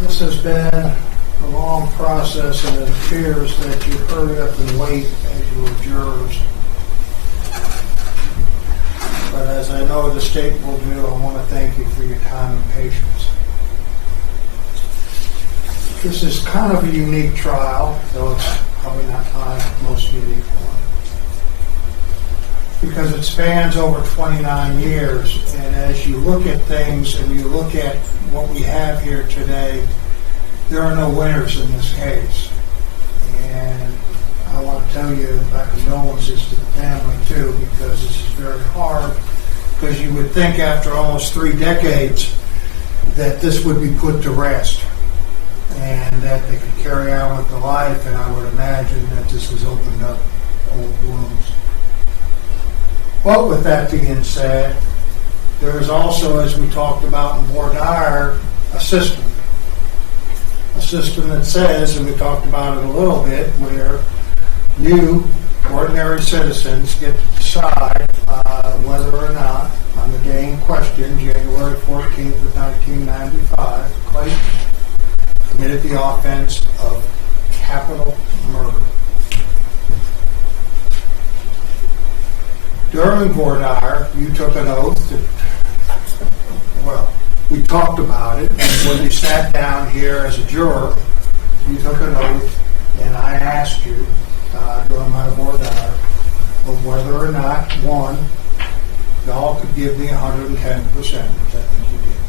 This has been a long process, and it appears that you hurry up and wait as you were jurors. But as I know the state will do, I want to thank you for your time and patience. This is kind of a unique trial, though it's probably not my most unique one, because it spans over 29 years, and as you look at things and you look at what we have here today, there are no winners in this case. And I want to tell you my condolences to the family too, because this is very hard, because you would think after almost 3 decades that this would be put to rest and that they could carry on with the life, and I would imagine that this has opened up old wounds. But with that being said, there is also, as we talked about in voir dire, a system. A system that says, and we talked about it a little bit, where you, ordinary citizens, get to decide whether or not, on the day in question, January 14th of 1995, Clayton committed the offense of capital murder. During voir dire, you took an oath we talked about it, and when you sat down here as a juror, you took an oath, and I asked you during my voir dire of whether or not, one, y'all could give me 110%, which I think you did.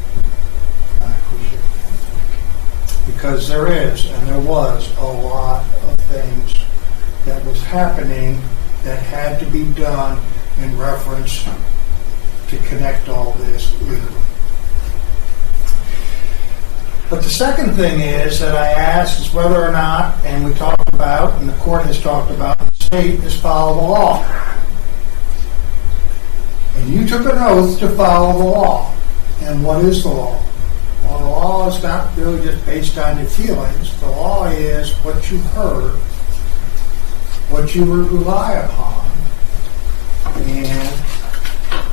I appreciate that. Because there is, and there was, a lot of things that was happening that had to be done in reference to connect all this legally. But the second thing is that I asked is whether or not, and we talked about, and the court has talked about, the state has followed the law. And You took an oath to follow the law. And what is the law? Well, the law is not really just based on your feelings. The law is what you heard, what you rely upon, and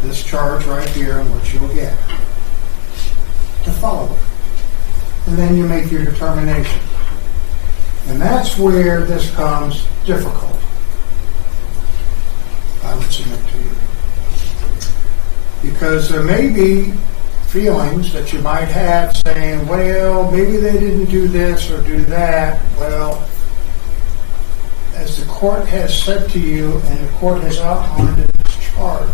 this charge right here and what you'll get. To follow it. And then you make your determination. And that's where this comes difficult, I would submit to you. Because there may be feelings that you might have saying, well, maybe they didn't do this or do that. Well, as the court has said to you and the court has outlined in this charge,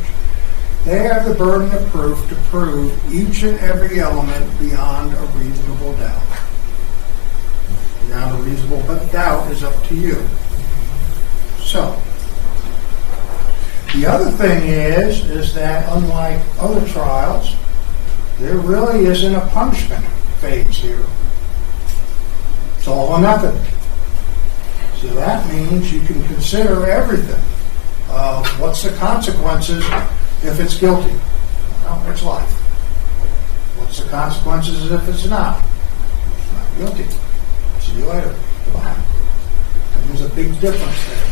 they have the burden of proof to prove each and every element beyond a reasonable doubt. Beyond a reasonable doubt is up to you. So, the other thing is that unlike other trials, there really isn't a punishment phase here. It's all or nothing. So that means you can consider everything. What's the consequences if it's guilty? Well, it's life. What's the consequences if it's not? It's not guilty. See you later. Goodbye. And there's a big difference there.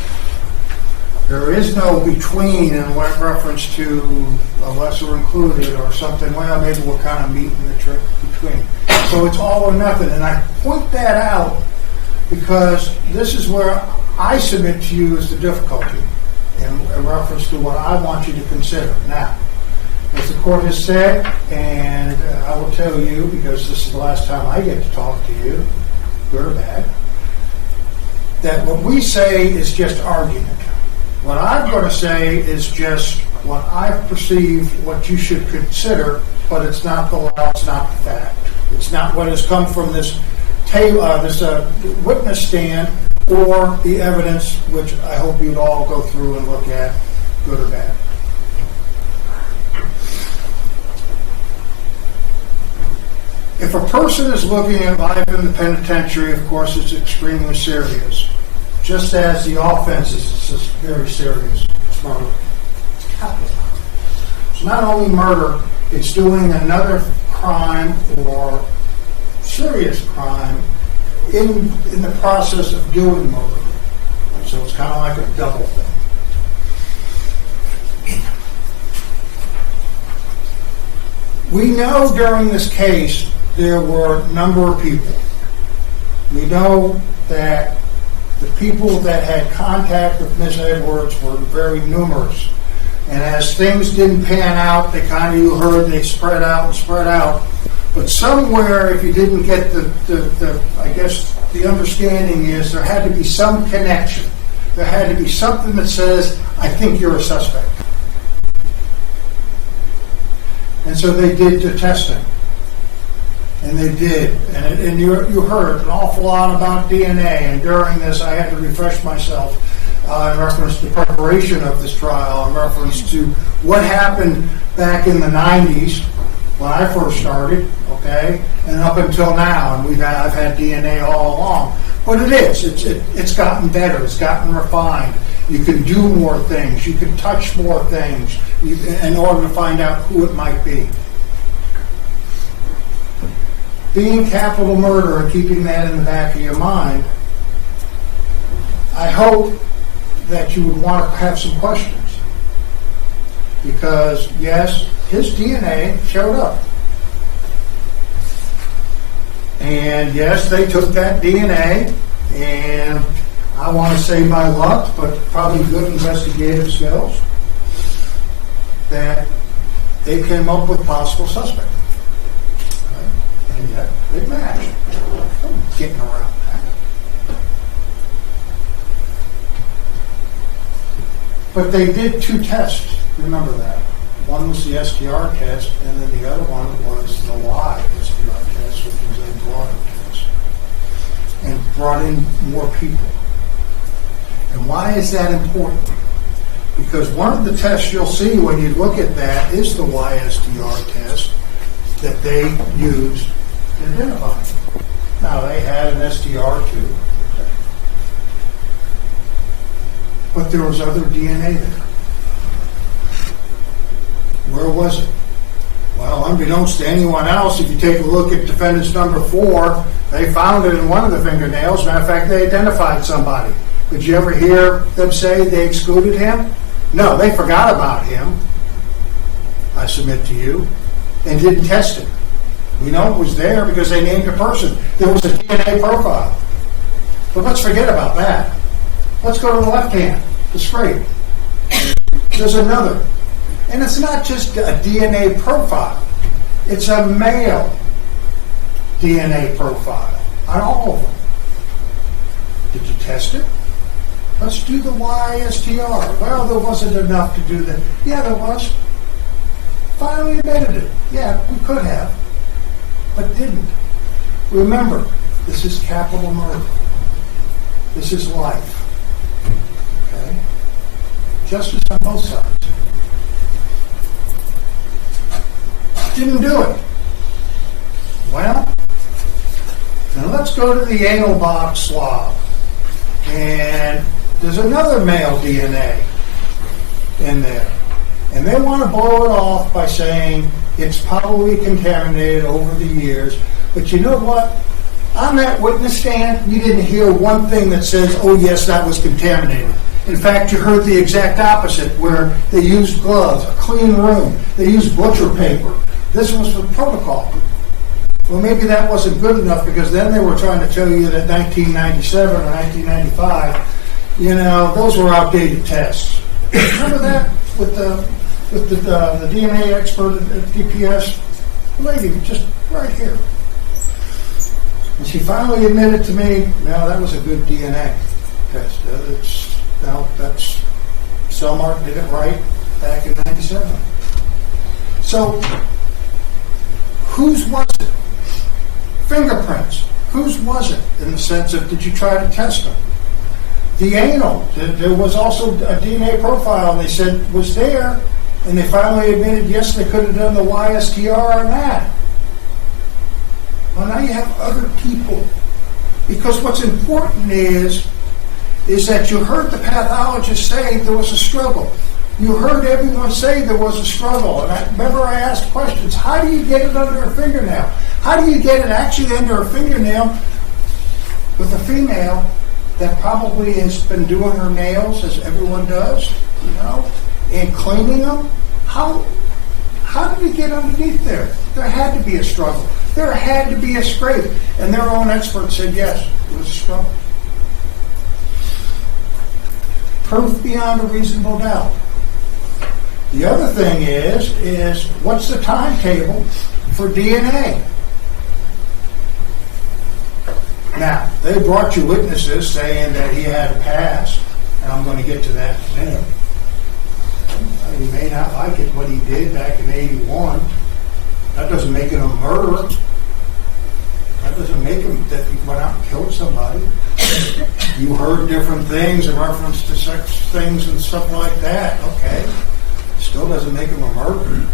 There is no between in reference to a lesser included or something. Well, maybe we'll kind of meet in the trick between. So it's all or nothing. And I point that out because this is where I submit to you is the difficulty in reference to what I want you to consider. Now, as the court has said, and I will tell you because this is the last time I get to talk to you, good or bad, that what we say is just argument. What I'm going to say is just what I perceive what you should consider, but it's not the law, it's not the fact. It's not what has come from this witness stand or the evidence, which I hope you'd all go through and look at, good or bad. If a person is looking at life in the penitentiary, of course, it's extremely serious. Just as the offense is very serious. It's murder. It's not only murder, it's doing another crime or serious crime in the process of doing murder. So it's kind of like a double thing. We know during this case there were a number of people. We know that the people that had contact with Ms. Edwards were very numerous. And as things didn't pan out, they kind of, you heard, they spread out and spread out. But somewhere, if you didn't get I guess the understanding is there had to be some connection. There had to be something that says, I think you're a suspect. And so they did the testing. And they did. And you heard an awful lot about DNA. And during this, I had to refresh myself in reference to preparation of this trial, in reference to what happened back in the 90s when I first started, okay, and up until now. And I've had DNA all along. But it is. It's gotten better. It's gotten refined. You can do more things. You can touch more things in order to find out who it might be. Being capital murder and keeping that in the back of your mind, I hope that you would want to have some questions. Because, yes, his DNA showed up. And, yes, they took that DNA, and I want to say by luck, but probably good investigative skills, that they came up with possible suspects. And yet, it matched. I'm getting around that. But they did two tests. Remember that. One was the STR test, and then the other one was the Y STR test, which was a broader test. And brought in more people. And why is that important? Because one of the tests you'll see when you look at that is the YSTR test that they used to identify. Now, they had an STR too. But there was other DNA there. Where was it? Well, unbeknownst to anyone else, if you take a look at defendant's number 4, they found it in one of the fingernails. Matter of fact, they identified somebody. Did you ever hear them say they excluded him? No, they forgot about him, I submit to you, and didn't test it. We know it was there because they named a person. There was a DNA profile. But let's forget about that. Let's go to the left hand, the scrape. There's another. And it's not just a DNA profile. It's a male DNA profile on all of them. Did you test it? Let's do the YSTR. Well, there wasn't enough to do that. Yeah, there was. Finally admitted it. Yeah, we could have, but didn't. Remember, this is capital murder. This is life. Okay? Justice on both sides. Didn't do it. Well, now let's go to the anal box swab. And there's another male DNA in there. And they want to blow it off by saying it's probably contaminated over the years. But you know what? On that witness stand, you didn't hear one thing that says, oh yes, that was contaminated. In fact, you heard the exact opposite, where they used gloves, a clean room. They used butcher paper. This was for protocol. Well, maybe that wasn't good enough because then they were trying to tell you that 1997 or 1995, those were outdated tests. Remember that with the DNA expert at DPS? Lady, just right here. And she finally admitted to me, no, that was a good DNA test. That's Cellmark did it right back in 97. So, whose was it? Fingerprints. Whose was it in the sense of, did you try to test them? The anal, there was also a DNA profile, and they said was there, and they finally admitted, yes, they could have done the YSTR on that. Well, now you have other people. Because what's important is that you heard the pathologist say there was a struggle. You heard everyone say there was a struggle. And remember I asked questions. How do you get it under a fingernail? How do you get it actually under a fingernail with a female that probably has been doing her nails, as everyone does, and cleaning them? How did it get underneath there? There had to be a struggle. There had to be a scrape. And their own experts said, yes, it was a struggle. Proof beyond a reasonable doubt. The other thing is what's the timetable for DNA? Now, they brought you witnesses saying that he had a past, and I'm going to get to that in a minute. You may not like it, what he did back in 81. That doesn't make him a murderer. That doesn't make him that he went out and killed somebody. You heard different things in reference to sex things and stuff like that. Okay. Still doesn't make him a murderer.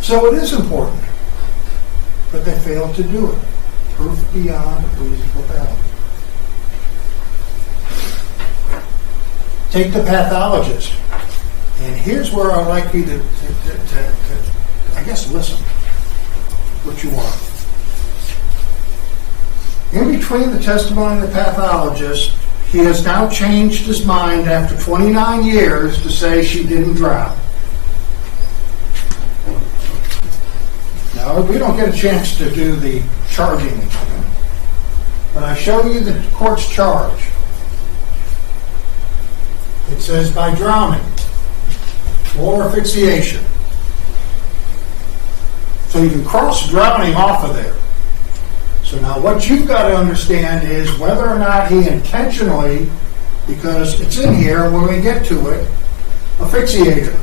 So it is important. But they failed to do it. Proof beyond reasonable doubt. Take the pathologist. And here's where I'd like you to I guess, listen what you want. In between the testimony of the pathologist, he has now changed his mind after 29 years to say she didn't drown. Now, we don't get a chance to do the charging. When I show you the court's charge, it says by drowning or asphyxiation. So you can cross drowning off of there. So now what you've got to understand is whether or not he intentionally, because it's in here when we get to it, asphyxiated her.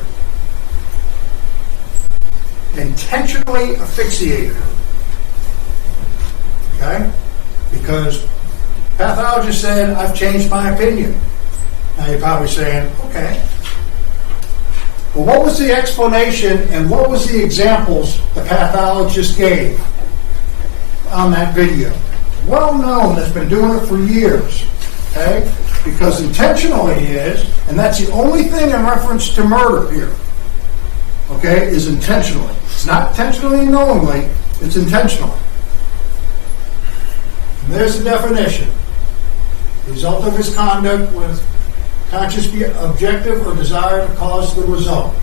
Intentionally asphyxiated her. Okay? Because pathologist said, I've changed my opinion. Now you're probably saying, okay. Well, what was the explanation and what was the examples the pathologist gave on that video? Well known, that's been doing it for years. Okay? Because intentionally is, and that's the only thing in reference to murder here, okay, is intentionally. It's not intentionally and knowingly, it's intentionally. And there's the definition. The result of his conduct was conscious, objective, or desire to cause the result.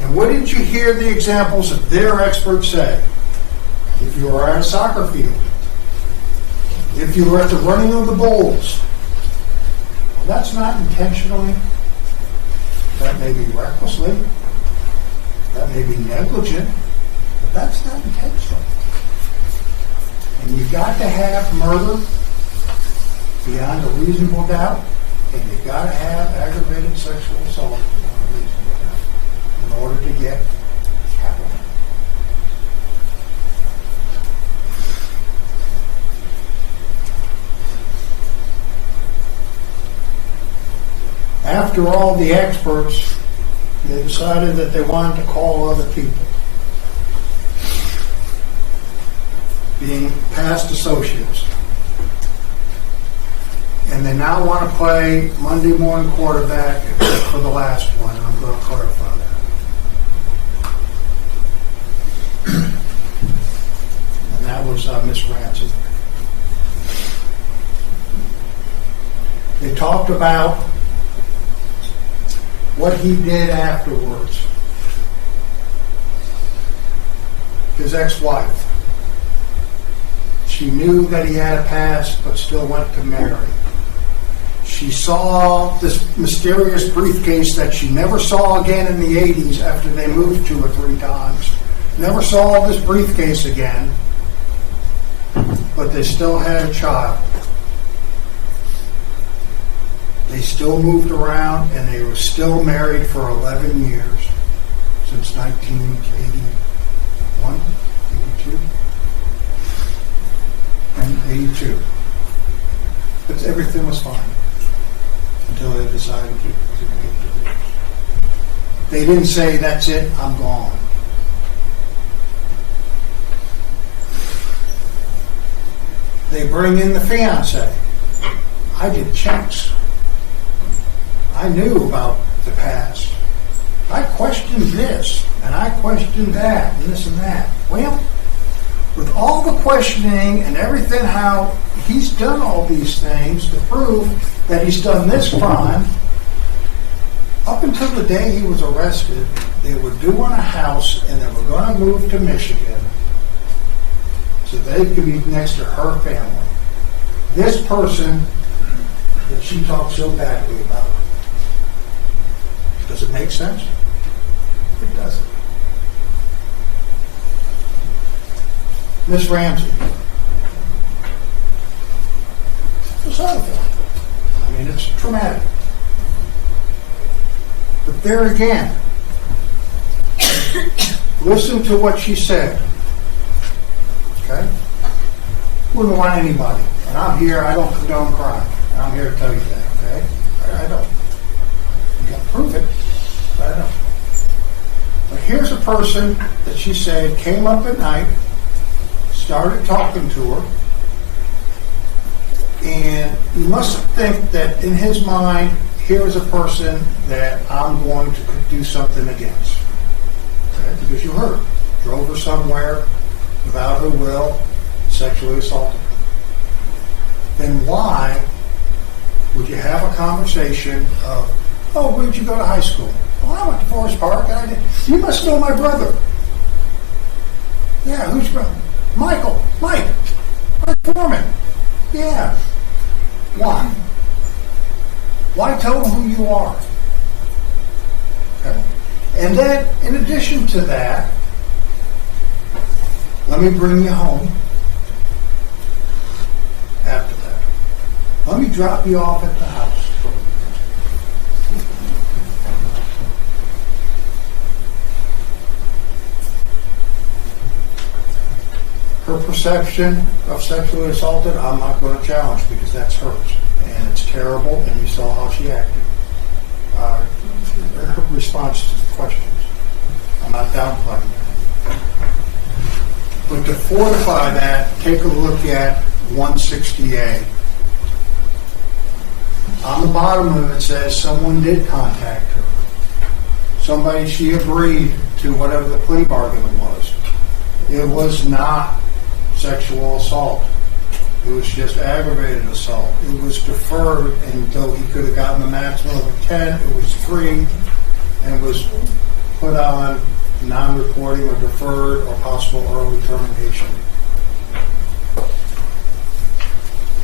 And what did you hear the examples of their experts say? If you were at a soccer field, if you were at the running of the bulls, well, that's not intentionally. That may be recklessly. That may be negligent. But that's not intentional. And you've got to have murder beyond a reasonable doubt, and you've got to have aggravated sexual assault beyond a reasonable doubt in order to get capital. After all the experts, they decided that they wanted to call other people, being past associates. And they now want to play Monday morning quarterback for the last one, and I'm going to clarify that. And that was Miss Ransom. They talked about what he did afterwards. His ex-wife. She knew that he had a past, but still went to marry. She saw this mysterious briefcase that she never saw again in the 80s after they moved 2 or 3 times. Never saw this briefcase again, but they still had a child. They still moved around, and they were still married for 11 years, since 1981, 82, and 82. But everything was fine until they decided to get divorced. They didn't say, that's it, I'm gone. They bring in the fiancé. I did checks. I knew about the past. I questioned this, and I questioned that, and this and that. Well, with all the questioning and everything, how he's done all these things to prove that he's done this crime, up until the day he was arrested, they were doing a house, and they were going to move to Michigan so they could be next to her family. This person that she talked so badly about. Does it make sense? It doesn't. Miss Ramsey. Suicidal. I mean, it's traumatic. But there again, listen to what she said. Okay? Wouldn't want anybody. And I'm here, I don't condone crime. And I'm here to tell you that, okay? I don't. You can't prove it, but I don't. But here's a person that she said came up at night, started talking to her, and you must think that in his mind, here is a person that I'm going to do something against. Okay? Because you heard her. Drove her somewhere without her will, sexually assaulted her. Then why would you have a conversation of, oh, where'd you go to high school? Well, I went to Forest Park. And I did. You must know my brother. Yeah, who's your brother? Mike Foreman. Yeah. Why? Why tell them who you are? Okay. And then, in addition to that, let me bring you home after that. Let me drop you off at the house. Her perception of sexually assaulted, I'm not going to challenge because that's hers. And it's terrible, and you saw how she acted. Her response to the questions. I'm not downplaying that. But to fortify that, take a look at 160A. On the bottom of it says someone did contact her. Somebody, she agreed to whatever the plea bargain was. It was not sexual assault. It was just aggravated assault. It was deferred, and though he could have gotten the maximum of 10, it was 3, and it was put on non-reporting or deferred or possible early termination.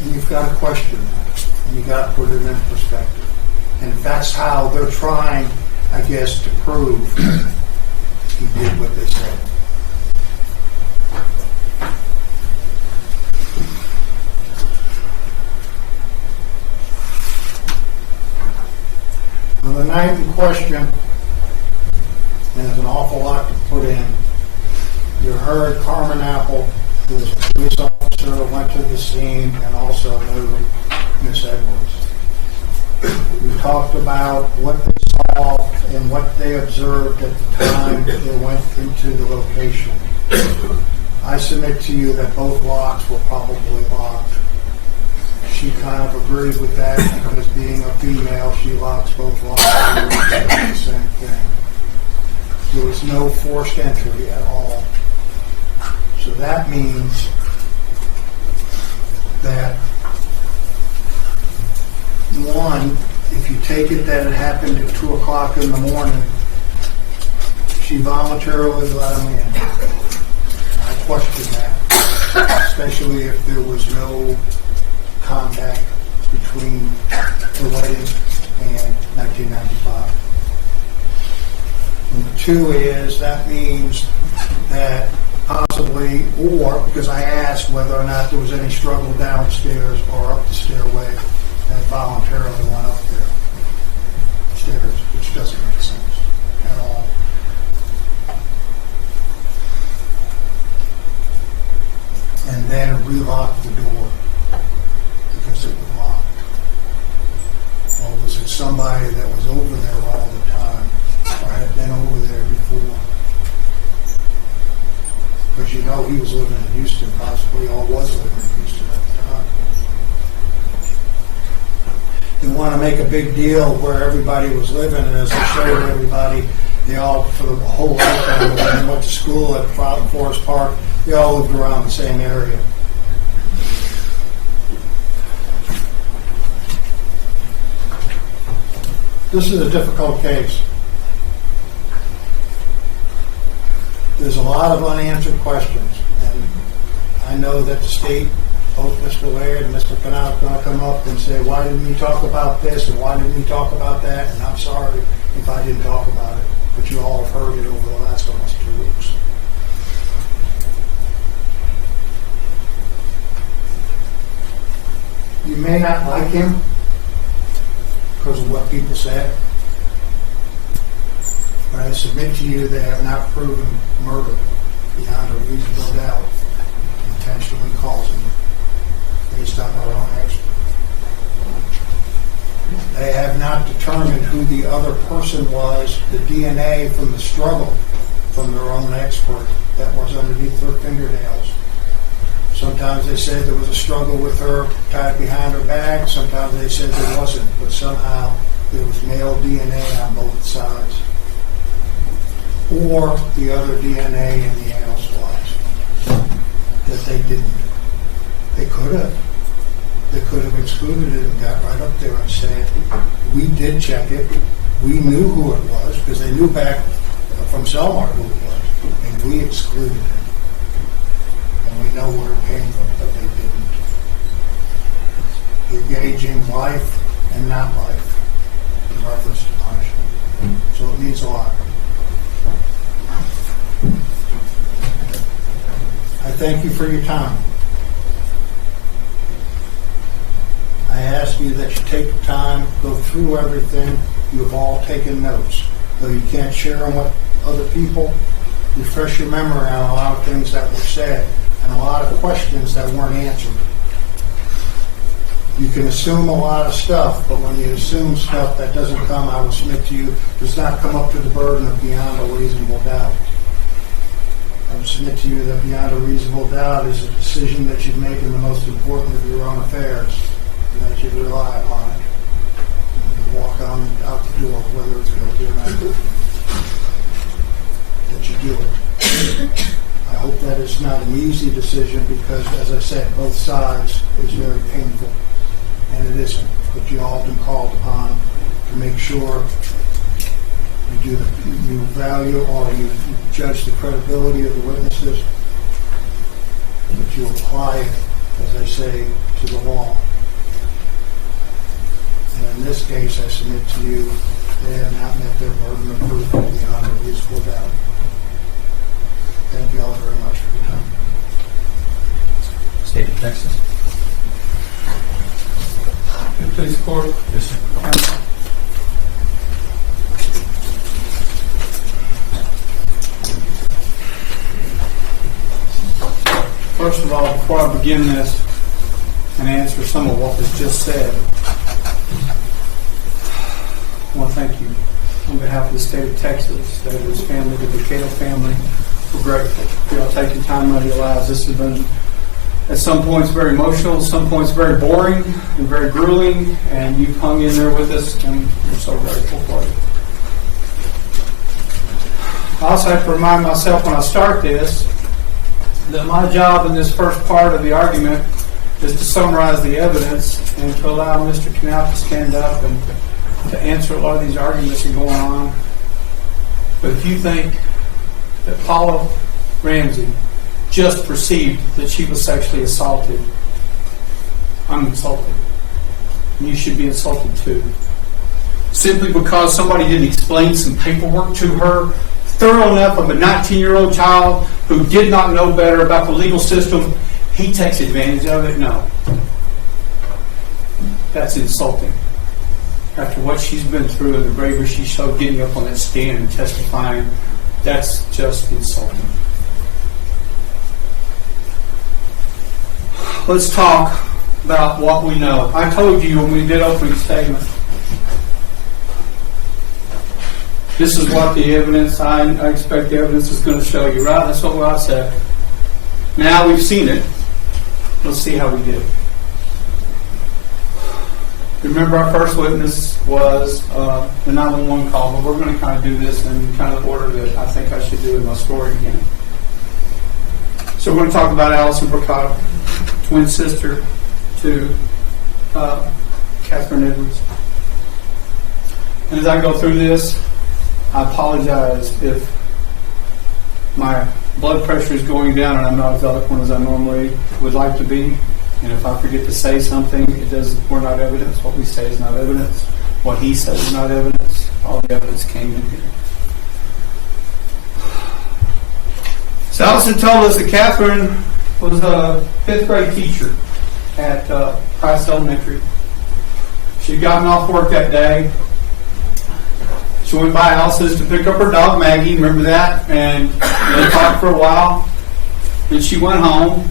And you've got to question that, and you've got to put it in perspective. And that's how they're trying, I guess, to prove he did what they said. On the night in question, and there's an awful lot to put in, you heard Carmen Apple, who was a police officer, went to the scene and also knew Miss Edwards. We talked about what they saw and what they observed at the time they went into the location. I submit to you that both locks were probably locked. She kind of agreed with that because being a female, she locks both locks. The same thing. There was no forced entry at all. So that means that, one, if you take it that it happened at 2 o'clock in the morning, she voluntarily let him in. I question that, especially if there was no contact between the wedding and 1995. And 2 is, that means that possibly, or because I asked whether or not there was any struggle downstairs or up the stairway, that voluntarily went up there stairs, which doesn't make sense at all. And then relocked the door because it was locked. Well, was it somebody that was over there all the time or had been over there before? Because you know he was living in Houston, possibly all was living in Houston at the time. They want to make a big deal where everybody was living, and as I showed everybody, they all, for the whole lifetime, when they went to school at Forest Park, they all lived around the same area. This is a difficult case. There's a lot of unanswered questions, and I know that the state, both Mr. Laird and Mr. Canal, are going to come up and say, why didn't we talk about this and why didn't we talk about that? And I'm sorry if I didn't talk about it, but you all have heard it over the last almost 2 weeks. You may not like him because of what people said, but I submit to you they have not proven murder beyond a reasonable doubt, intentionally causing it, based on their own expert. They have not determined who the other person was, the DNA from the struggle, from their own expert that was underneath their fingernails. Sometimes they said there was a struggle with her tied behind her back. Sometimes they said there wasn't, but somehow there was male DNA on both sides. Or the other DNA in the anal swabs that they didn't. They could have. They could have excluded it and got right up there and said, we did check it. We knew who it was because they knew back from Selmar who it was, and we excluded it. And we know where it came from, but they didn't. You're gauging life and not life in reference to punishment. So it means a lot. I thank you for your time. I ask you that you take the time, go through everything. You've all taken notes. Though you can't share them with other people, refresh your memory on a lot of things that were said and a lot of questions that weren't answered. You can assume a lot of stuff, but when you assume stuff that doesn't come, I will submit to you, does not come up to the burden of beyond a reasonable doubt. I will submit to you that beyond a reasonable doubt is a decision that you make in the most important of your own affairs, and that you rely upon it. walk on out the door, whether it's guilty or not, that you do it. I hope that it's not an easy decision because, as I said, both sides is very painful, and it isn't. But you all have been called upon to make sure you value or you judge the credibility of the witnesses, but you apply it, as I say, to the law. And in this case, I submit to you, they have not met their burden of proof beyond a reasonable doubt. Thank you all very much for your time. State of Texas. Please, court. Yes, sir. First of all, before I begin this and answer some of what was just said, I want to thank you on behalf of the state of Texas, the Edwards family, the Cato family. We're grateful for y'all taking time out of your lives. This has been, at some points, very emotional, at some points, very boring and very grueling, and you've hung in there with us, and we're so grateful for you. I also have to remind myself when I start this that my job in this first part of the argument is to summarize the evidence and to allow Mr. Knapp to stand up and to answer a lot of these arguments that are going on. But if you think that Paula Ramsey just perceived that she was sexually assaulted, I'm insulted. And you should be insulted too. Simply because somebody didn't explain some paperwork to her thorough enough of a 19-year-old child who did not know better about the legal system, he takes advantage of it? No. That's insulting. After what she's been through and the bravery she showed getting up on that stand and testifying, that's just insulting. Let's talk about what we know. I told you when we did opening statement, this is what the evidence, I expect the evidence is going to show you, right? That's what I said. Now we've seen it. Let's see how we did. Remember, our first witness was the 911 call, but we're going to kind of do this in kind of the order that I think I should do in my story again. So we're going to talk about Allison Bricado, twin sister to Catherine Edwards. And as I go through this, I apologize if my blood pressure is going down and I'm not as eloquent as I normally would like to be. And if I forget to say something, we're not evidence. What we say is not evidence. What he said is not evidence. All the evidence came in here. So Allison told us that Catherine was a 5th grade teacher at Price Elementary. She'd gotten off work that day. She went by Alice's to pick up her dog, Maggie, remember that? And they talked for a while. Then she went home.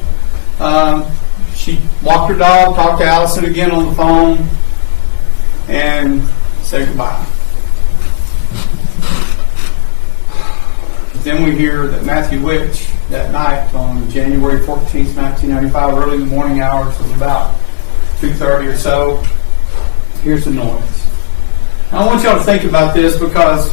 She walked her dog, talked to Allison again on the phone, and said goodbye. But then we hear that Matthew Witch, that night on January 14th, 1995, early in the morning hours, was about 2:30 or so, here's the noise. I want y'all to think about this because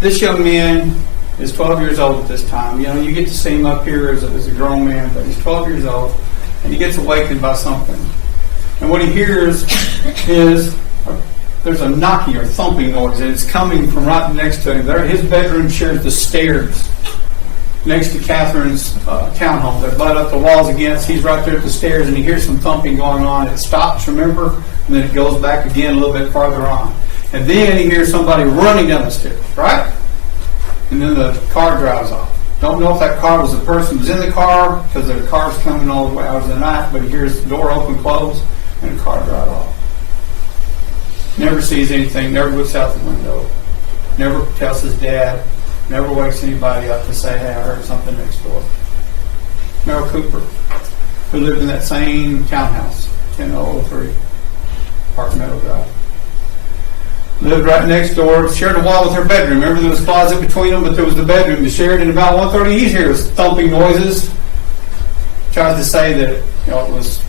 this young man is 12 years old at this time. You know, you get to see him up here as a grown man, but he's 12 years old, and he gets awakened by something. And what he hears is there's a knocking or thumping noise, and it's coming from right next to him. There, his bedroom shares the stairs next to Catherine's townhome. They're butt up the walls against. He's right there at the stairs, and he hears some thumping going on. It stops, remember? And then it goes back again a little bit farther on. And then he hears somebody running down the stairs, right? And then the car drives off. Don't know if that car was the person who was in the car, because the car's coming all the way out of the night, but he hears the door open, close, and the car drive off. Never sees anything, never looks out the window, never tells his dad, never wakes anybody up to say, hey, I heard something next door. Merrill Cooper, who lived in that same townhouse, 10003, Park Meadow Drive. Lived right next door, shared a wall with her bedroom. Remember, there was a closet between them, but there was the bedroom they shared. And about 1:30, he hears thumping noises. Tries to say that it was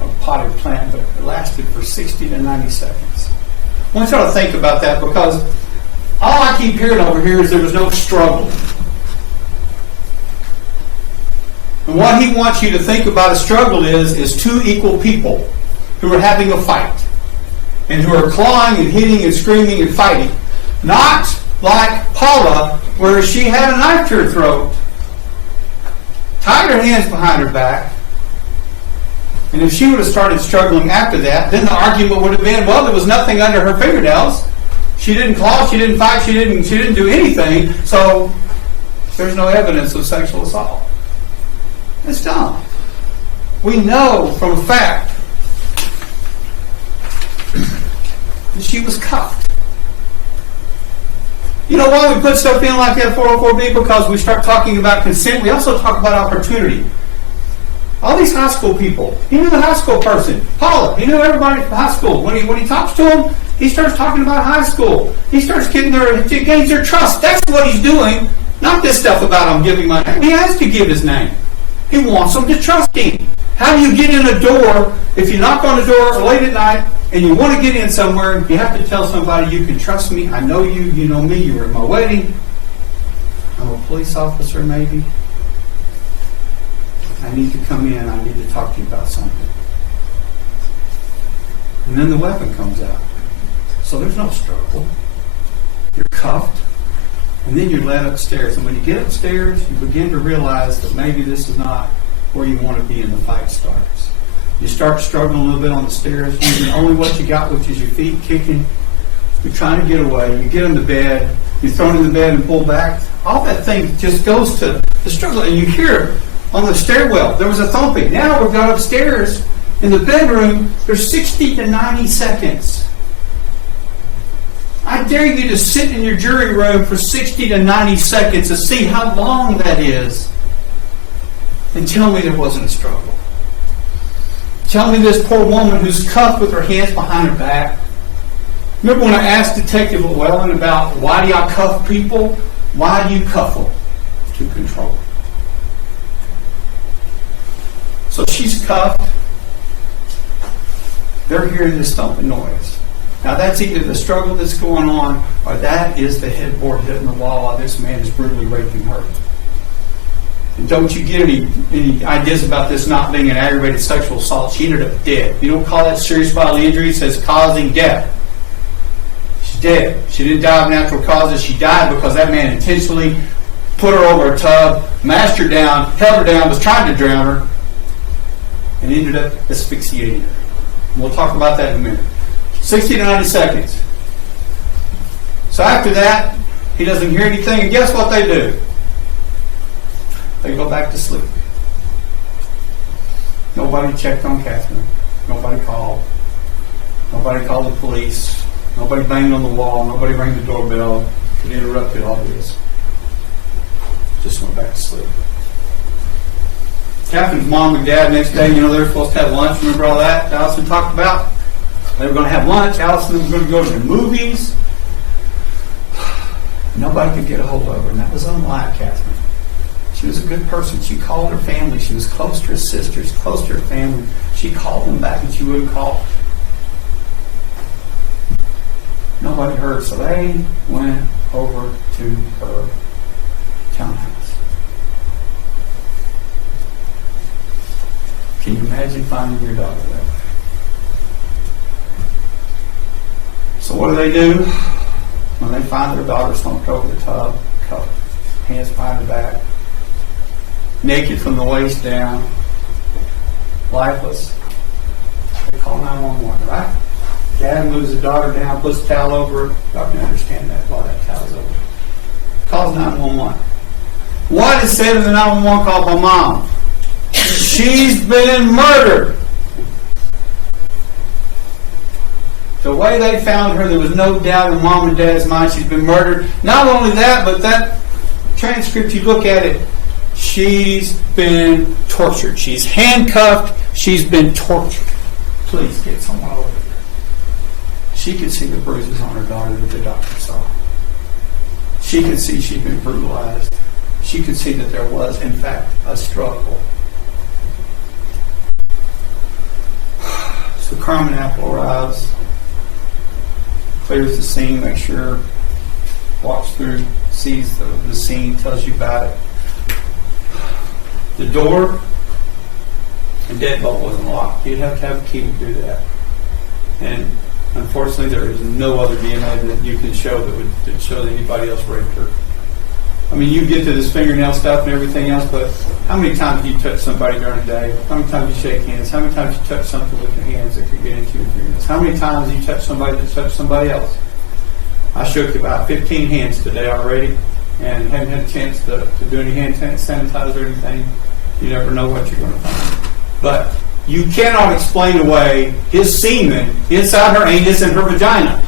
a potted plant, but it lasted for 60 to 90 seconds. I want you to think about that, because all I keep hearing over here is there was no struggle. And what he wants you to think about a struggle is two equal people who are having a fight and who are clawing and hitting and screaming and fighting. Not like Paula, where she had a knife to her throat, tied her hands behind her back, and if she would have started struggling after that, then the argument would have been, well, there was nothing under her fingernails. She didn't claw, she didn't fight, she didn't do anything, so there's no evidence of sexual assault. It's dumb. We know from a fact that she was cuffed. You know why we put stuff in like that 404B? Because we start talking about consent. We also talk about opportunity. All these high school people, he knew the high school person. Paula, he knew everybody from high school. When he talks to them, he starts talking about high school. He starts getting gains their trust. That's what he's doing. Not this stuff about I'm giving my name. He has to give his name. He wants them to trust him. How do you get in a door if you knock on the door late at night and you want to get in somewhere? You have to tell somebody, you can trust me. I know you. You know me. You were at my wedding. I'm a police officer, maybe. I need to come in. I need to talk to you about something. And then the weapon comes out. So there's no struggle. You're cuffed. And then you're led upstairs. And when you get upstairs, you begin to realize that maybe this is not where you want to be, and the fight starts. You start struggling a little bit on the stairs, using only what you got, which is your feet kicking. You're trying to get away. You get in the bed. You're thrown in the bed and pulled back. All that thing just goes to the struggle. And you hear on the stairwell, there was a thumping. Now we've got upstairs in the bedroom, there's 60 to 90 seconds. I dare you to sit in your jury room for 60 to 90 seconds to see how long that is. And tell me there wasn't a struggle. Tell me this poor woman who's cuffed with her hands behind her back. Remember when I asked Detective Llewellyn about why do y'all cuff people? Why do you cuff them? To control. So she's cuffed. They're hearing this thumping noise. Now that's either the struggle that's going on, or that is the headboard hitting the wall while this man is brutally raping her. And don't you get any ideas about this not being an aggravated sexual assault? She ended up dead. You don't call that serious bodily injury. It says causing death. She's dead. She didn't die of natural causes. She died because that man intentionally put her over a tub, mashed her down, held her down, was trying to drown her, and ended up asphyxiating her. And we'll talk about that in a minute. 60 to 90 seconds. So after that, he doesn't hear anything, and guess what they do? They go back to sleep. Nobody checked on Catherine. Nobody called. Nobody called the police. Nobody banged on the wall. Nobody rang the doorbell. It interrupted all this. Just went back to sleep. Catherine's mom and dad next day, they were supposed to have lunch. Remember all that Allison talked about? They were going to have lunch. Allison was going to go to the movies. Nobody could get a hold of her, and that was unlike Catherine. She was a good person. She called her family. She was close to her sisters, close to her family. She called them back, and she wouldn't call. Nobody heard, so they went over to her townhouse. Can you imagine finding your daughter that way? So what do? When they find their daughter slumped over the tub, cuffed, hands behind her back, naked from the waist down, lifeless, they call 911, right? Dad moves the daughter down, puts a towel over her. Y'all can understand that while that towel's over. Calls 911. What is said in the 911 call by mom? She's been murdered. The way they found her, there was no doubt in mom and dad's mind she's been murdered. Not only that, but that transcript, you look at it, she's been tortured. She's handcuffed. She's been tortured. Please get someone over here. She could see the bruises on her daughter that the doctor saw. She could see she'd been brutalized. She could see that there was, in fact, a struggle. So Carmen Apple arrives, clears the scene, makes sure, walks through, sees the scene, tells you about it. The door and deadbolt wasn't locked. You'd have to have a key to do that. And unfortunately, there is no other DNA that you can show that show that anybody else raped her. I mean, you get to this fingernail stuff and everything else, but how many times do you touch somebody during the day? How many times do you shake hands? How many times do you touch something with your hands that could get into your fingernails? How many times do you touch somebody that touched somebody else? I shook about 15 hands today already and haven't had a chance to do any hand sanitizer or anything. You never know what you're going to find. But you cannot explain away his semen inside her anus and her vagina.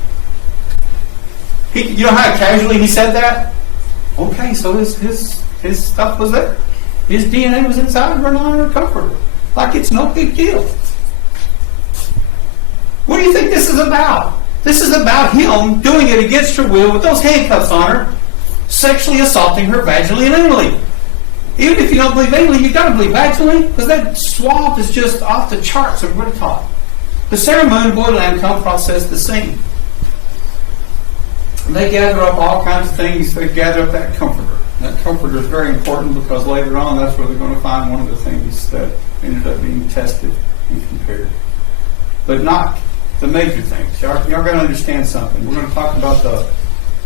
You know how casually he said that? Okay, so his stuff was there. His DNA was inside of her non comforter. Like it's no big deal. What do you think this is about? This is about him doing it against her will with those handcuffs on her, sexually assaulting her vaginally and anally. Even if you don't believe anally, you've got to believe vaginally, because that swab is just off the charts of what it's taught. The Sarah Moon Boy Lamb come process the scene. And they gather up all kinds of things. They gather up that comforter. That comforter is very important because later on that's where they're going to find one of the things that ended up being tested and compared. But not the major things. Y'all got to understand something. We're going to talk about the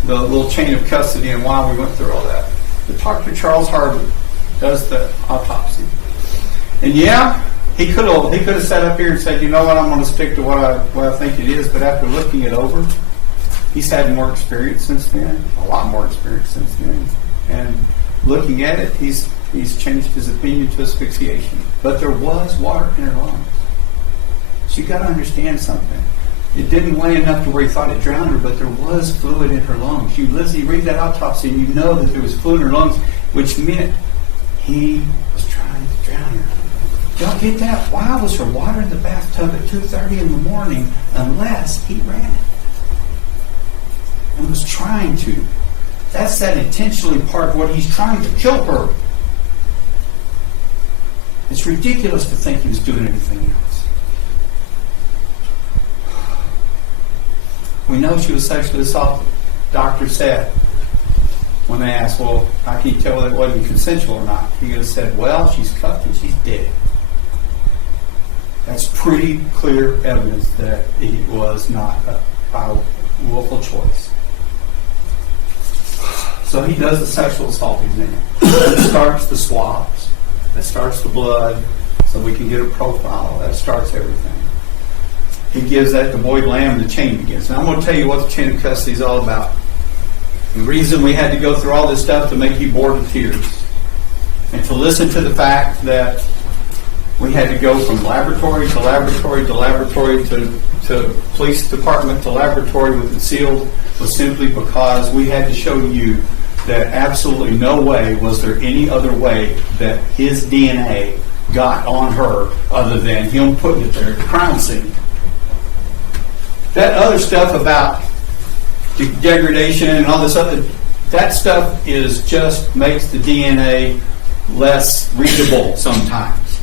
little chain of custody and why we went through all that. But Dr. Charles Harvey does the autopsy. And yeah, he could have sat up here and said, you know what, I'm going to stick to what I think it is. But after looking it over, he's had more experience since then, a lot more experience since then. And looking at it, he's changed his opinion to asphyxiation. But there was water in her lungs. So you got to understand something. It didn't weigh enough to where he thought it drowned her, but there was fluid in her lungs. You read that autopsy and you know that there was fluid in her lungs, which meant he was trying to drown her. Y'all get that? Why was her water in the bathtub at 2:30 in the morning unless he ran it? And was trying to. That's that intentionally part of what he's trying to kill her. It's ridiculous to think he was doing anything else. We know she was sexually assaulted. Doctor said, when they asked, well, how can you tell whether it wasn't consensual or not? He would have said, well, she's cuffed and she's dead. That's pretty clear evidence that it was not a willful choice. So he does the sexual assault exam. That starts the swabs. That starts the blood, so we can get a profile. That starts everything. He gives that to Boyd Lamb, the chain begins. Now I'm going to tell you what the chain of custody is all about. The reason we had to go through all this stuff to make you bored to tears, and to listen to the fact that we had to go from laboratory to laboratory to laboratory to police department to laboratory with it sealed, was simply because we had to show you that absolutely no way was there any other way that his DNA got on her other than him putting it there at the crime scene. That other stuff about degradation and all this other, that stuff is just makes the DNA less readable sometimes.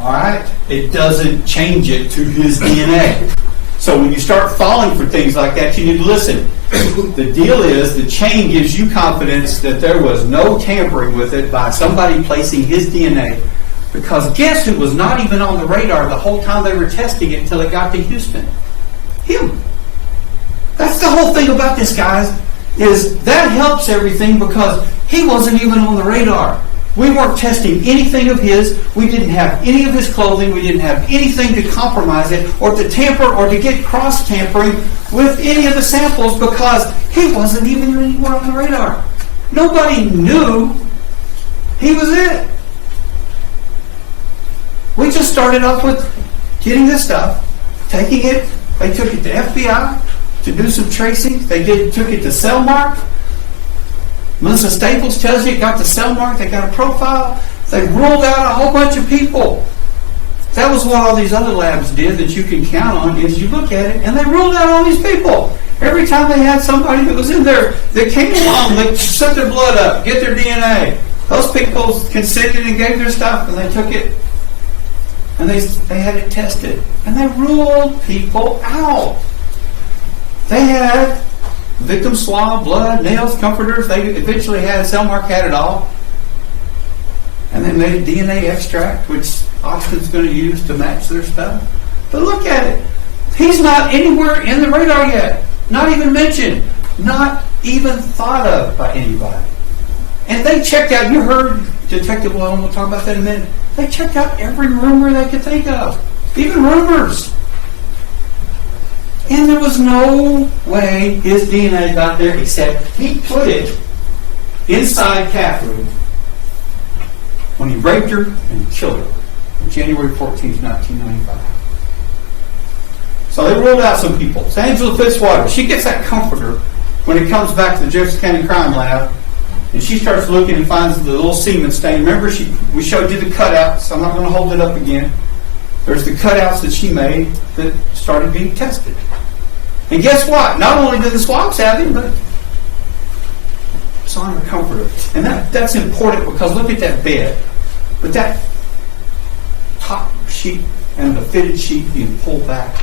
All right? It doesn't change it to his DNA. So when you start falling for things like that, you need to listen. The deal is the chain gives you confidence that there was no tampering with it by somebody placing his DNA. Because guess who was not even on the radar the whole time they were testing it until it got to Houston? Him. That's the whole thing about this, guys, is that helps everything because he wasn't even on the radar. We weren't testing anything of his. We didn't have any of his clothing. We didn't have anything to compromise it or to tamper or to get cross-tampering with any of the samples because he wasn't even anywhere on the radar. Nobody knew he was it. We just started off with getting this stuff, taking it. They took it to FBI to do some tracing. They took it to Cellmark. Melissa Staples tells you it got to Cellmark. They got a profile. They ruled out a whole bunch of people. That was what all these other labs did that you can count on is you look at it, and they ruled out all these people. Every time they had somebody that was in there that came along, they set their blood up, get their DNA. Those people consented and gave their stuff, and they took it. and they had it tested, and they ruled people out. They had victim swab, blood, nails, comforters. They eventually had, Cellmark had it all. And they made a DNA extract, which Oxford's going to use to match their stuff. But look at it. He's not anywhere in the radar yet. Not even mentioned. Not even thought of by anybody. And they checked out, you heard Detective Lowe, we'll talk about that in a minute. They checked out every rumor they could think of. Even rumors. And there was no way his DNA got there except he put it inside Catherine when he raped her and killed her on January 14th, 1995. So they ruled out some people. So Angela Fitzwater, she gets that comforter when it comes back to the Jefferson County Crime Lab, and she starts looking and finds the little semen stain. Remember, we showed you the cutouts. I'm not going to hold it up again. There's the cutouts that she made that started being tested. And guess what? Not only did the swabs have him, but it's on her comforter. And that's important because look at that bed. With that top sheet and the fitted sheet being pulled back,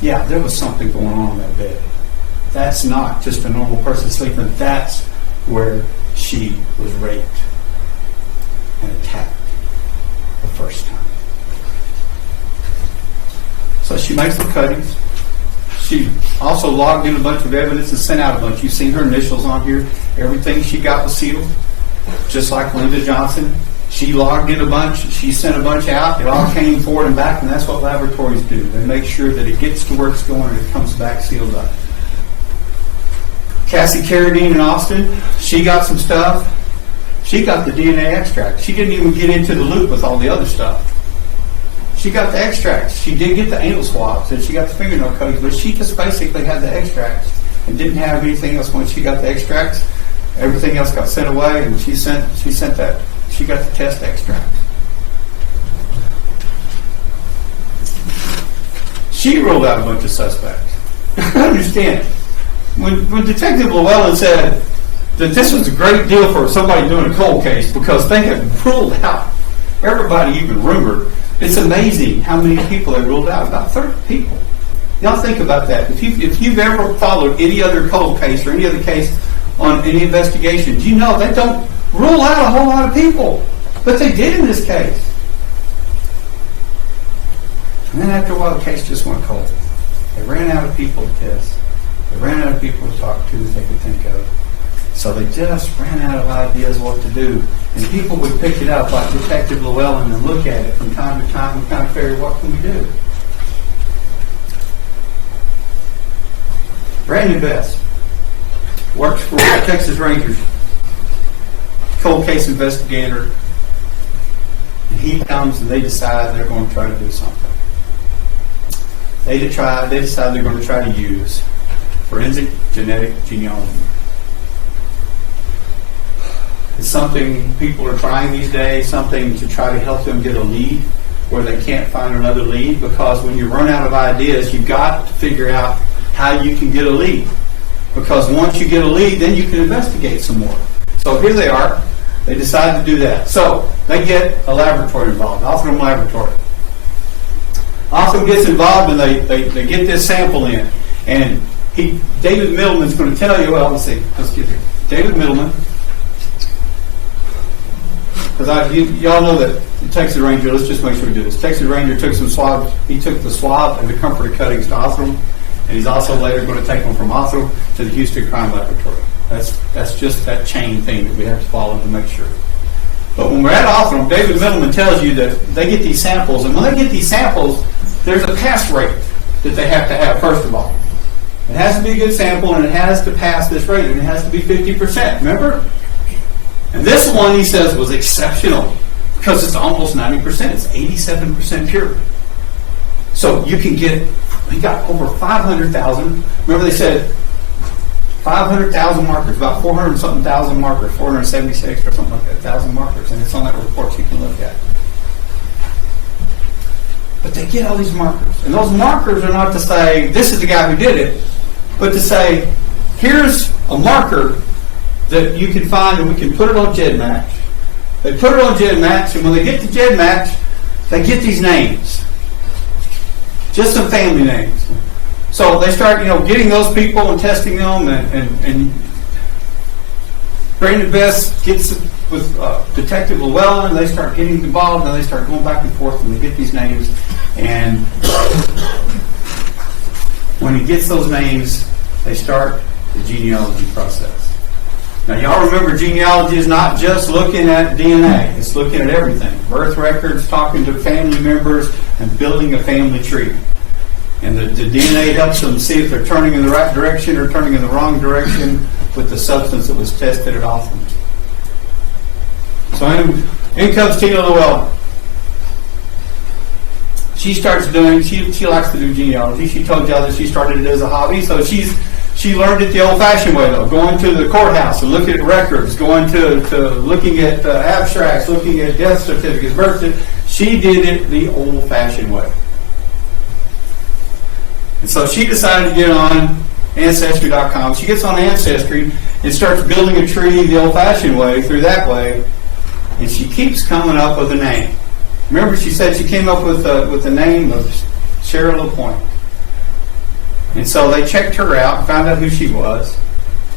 yeah, there was something going on in that bed. That's not just a normal person sleeping. That's where she was raped and attacked the first time. So she makes the cuttings. She also logged in a bunch of evidence and sent out a bunch. You've seen her initials on here. Everything she got was sealed. Just like Linda Johnson. She logged in a bunch. She sent a bunch out. It all came forward and back, and that's what laboratories do. They make sure that it gets to where it's going and it comes back sealed up. Cassie Carradine in Austin, she got some stuff. She got the DNA extract. She didn't even get into the loop with all the other stuff. She got the extracts. She did get the anal swabs and she got the fingernail cuttings, but she just basically had the extracts and didn't have anything else. When she got the extracts, everything else got sent away, and she sent that. She got the test extract. She ruled out a bunch of suspects. Understand? When Detective Llewellyn said that this was a great deal for somebody doing a cold case because they had ruled out everybody even rumored, it's amazing how many people they ruled out. About 30 people. Y'all think about that. If you've ever followed any other cold case or any other case on any investigations, you know they don't rule out a whole lot of people. But they did in this case. And then after a while, the case just went cold. They ran out of people to test. They ran out of people to talk to that they could think of. So they just ran out of ideas what to do. And people would pick it up like Detective Llewellyn and look at it from time to time and kind of figure, what can we do? Brandon Best works for Texas Rangers, cold case investigator. And he comes and they decide they're going to try to do something. They decide they're going to try to use forensic genetic genealogy. It's something people are trying these days, something to try to help them get a lead where they can't find another lead, because when you run out of ideas, you've got to figure out how you can get a lead. Because once you get a lead, then you can investigate some more. So here they are. They decide to do that. So they get a laboratory involved, Othram Laboratory. Othram gets involved and they get this sample in. And David Middleman's going to tell you, well, let's get here. David Middleman, because y'all know that the Texas Ranger, let's just make sure we do this. Texas Ranger took some swabs. He took the swab and the comforter cuttings to Othram, and he's also later going to take them from Othram to the Houston Crime Laboratory. That's just that chain thing that we have to follow to make sure. But when we're at Othram, David Middleman tells you that they get these samples, and when they get these samples, there's a pass rate that they have to have, first of all. It has to be a good sample, and it has to pass this rate, and it has to be 50%, remember? And this one, he says, was exceptional because it's almost 90%. It's 87% pure. So you can get, he got over 500,000. Remember they said 500,000 markers, about 400-something thousand markers, 476 or something like that, 1,000 markers. And it's on that report you can look at. But they get all these markers. And those markers are not to say, this is the guy who did it, but to say, here's a marker that you can find and we can put it on GEDmatch. They put it on GEDmatch, and when they get to GEDmatch, they get these names. Just some family names. So they start, getting those people and testing them, and Brandon Best gets with Detective Llewellyn, and they start getting involved, and they start going back and forth, and they get these names. And when he gets those names, they start the genealogy process. Now, y'all remember, genealogy is not just looking at DNA. It's looking at everything. Birth records, talking to family members, and building a family tree. And the DNA helps them see if they're turning in the right direction or turning in the wrong direction with the substance that was tested at Othram. So in comes Tina Llewellyn. She starts doing, she likes to do genealogy. She told y'all that she started it as a hobby. So she learned it the old-fashioned way, though, going to the courthouse and looking at records, going to looking at abstracts, looking at death certificates, birth certificates. She did it the old-fashioned way. And so she decided to get on Ancestry.com. She gets on Ancestry and starts building a tree the old-fashioned way, through that way, and she keeps coming up with a name. Remember, she said she came up with the name of Cheryl LaPointe. And so they checked her out, found out who she was,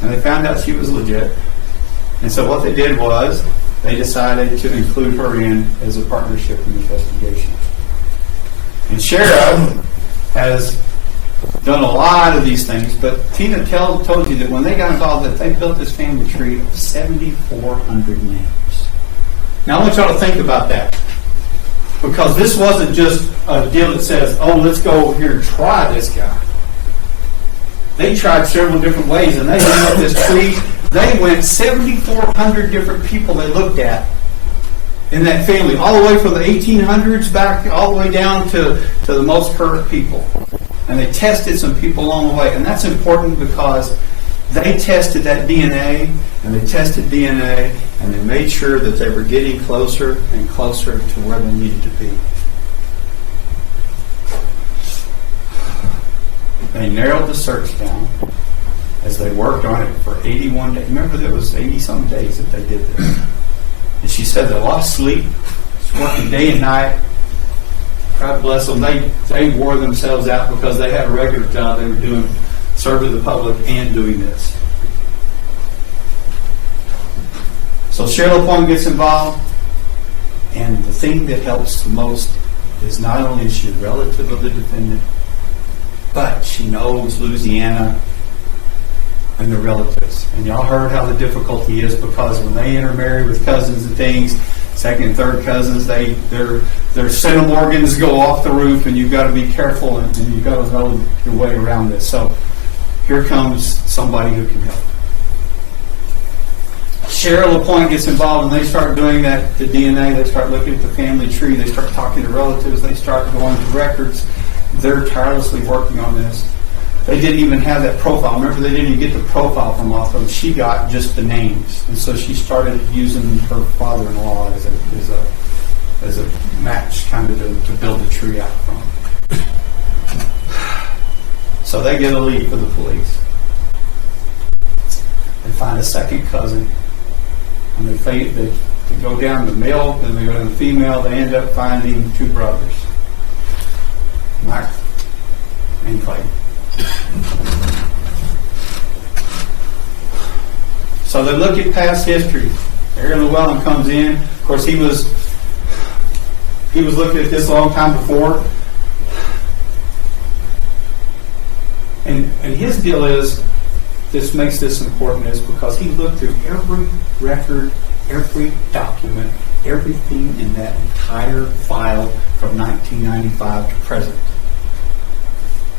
and they found out she was legit. And so what they did was they decided to include her in as a partnership in the investigation. And Cheryl has done a lot of these things, but Tina told you that when they got involved, that they built this family tree of 7,400 names. Now I want y'all to think about that, because this wasn't just a deal that says, oh, let's go over here and try this guy. They tried several different ways, and they ended up this tree. They went 7,400 different people they looked at in that family, all the way from the 1800s back, all the way down to the most current people. And they tested some people along the way. And that's important because they tested that DNA, and they tested DNA, and they made sure that they were getting closer and closer to where they needed to be. They narrowed the search down as they worked on it for 81 days. Remember, there was 80-some days that they did this. And she said they lost sleep, working day and night. God bless them. They wore themselves out because they had a regular job. They were doing, serving the public and doing this. So Cheryl LaPointe gets involved, and the thing that helps the most is not only is she a relative of the defendant, but she knows Louisiana and the relatives. And y'all heard how the difficulty is, because when they intermarry with cousins and things, second and third cousins, their centimorgans go off the roof, and you've got to be careful, and you've got to know your way around this. So here comes somebody who can help. Cheryl LaPointe gets involved, and they start doing that, the DNA. They start looking at the family tree. They start talking to relatives. They start going to records. They're tirelessly working on this. They didn't even have that profile. Remember, they didn't even get the profile from Othram. She got just the names. And so she started using her father-in-law as a match, kind of to build a tree out from. So they get a lead for the police. They find a second cousin, and they go down the male, then they go down the female. They end up finding two brothers, Mark and Clayton. So they look at past history. Aaron Llewellyn comes in. Of course, he was looking at this a long time before. And his deal is, this makes this important, is because he looked through every record, every document, everything in that entire file from 1995 to present.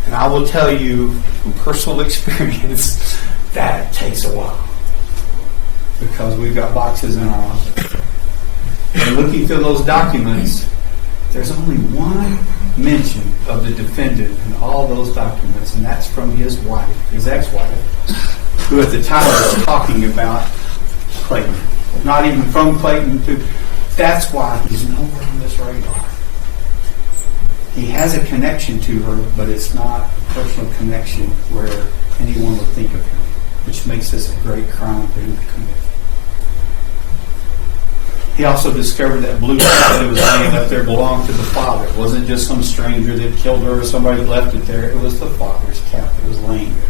And I will tell you from personal experience that takes a while, because we've got boxes in our office. And looking through those documents, there's only one mention of the defendant in all those documents, and that's from his wife, his ex-wife, who at the time was talking about Clayton. Not even from Clayton to... That's why he's nowhere on this radar. He has a connection to her, but it's not a personal connection where anyone would think of him, which makes this a great crime for him to commit. He also discovered that blue cap that was laying up there belonged to the father. It wasn't just some stranger that killed her or somebody that left it there. It was the father's cap that was laying there.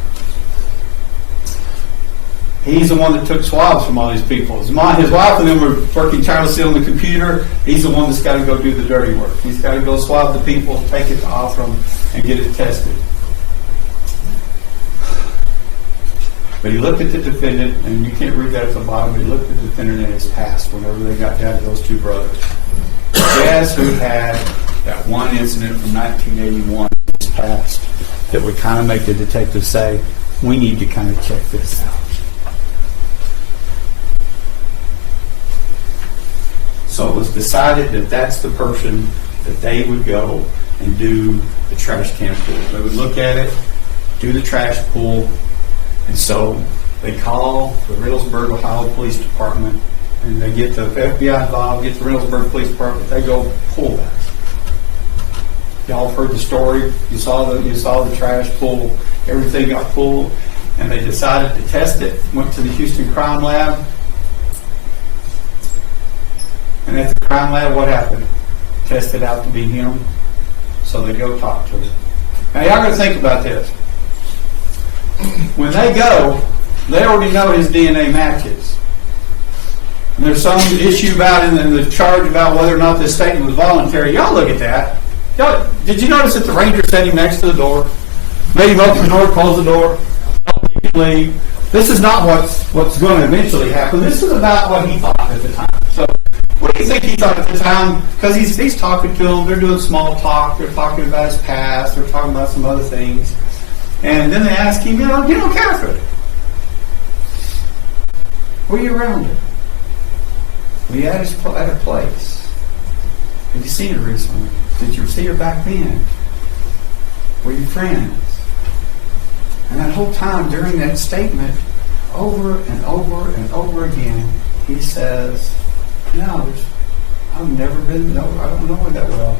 He's the one that took swabs from all these people. His wife and them were working tirelessly on the computer. He's the one that's got to go do the dirty work. He's got to go swab the people, take it to Othram, and get it tested. But he looked at the defendant, and you can't read that at the bottom, but he looked at the defendant in his past whenever they got down to those two brothers. Guess who had that one incident from 1981 in his past that would kind of make the detective say, we need to kind of check this out. So it was decided that that's the person that they would go and do the trash can pull. They would look at it, do the trash pull, and so they call the Reynoldsburg, Ohio Police Department, and they get the FBI involved, get the Reynoldsburg Police Department. They go pull that. Y'all have heard the story. You saw the trash pull. Everything got pulled, and they decided to test it. Went to the Houston Crime Lab, and at the crime lab, what happened? Tested out to be him. So they go talk to him. Now y'all got to think about this. When they go, they already know his DNA matches. And there's some issue about it and the charge about whether or not this statement was voluntary. Y'all look at that. Y'all, did you notice that the ranger set him next to the door? Made him open the door, close the door. You can leave. This is not what's going to eventually happen. This is about what he thought at the time. So what do you think he thought at the time? Because he's talking to them. They're doing small talk. They're talking about his past. They're talking about some other things. And then they ask him, you don't care for it. Were you around it? Were you at a place? Have you seen her recently? Did you see her back then? Were you friends? And that whole time during that statement, over and over and over again, he says, no, I've never been, no, I don't know her that well.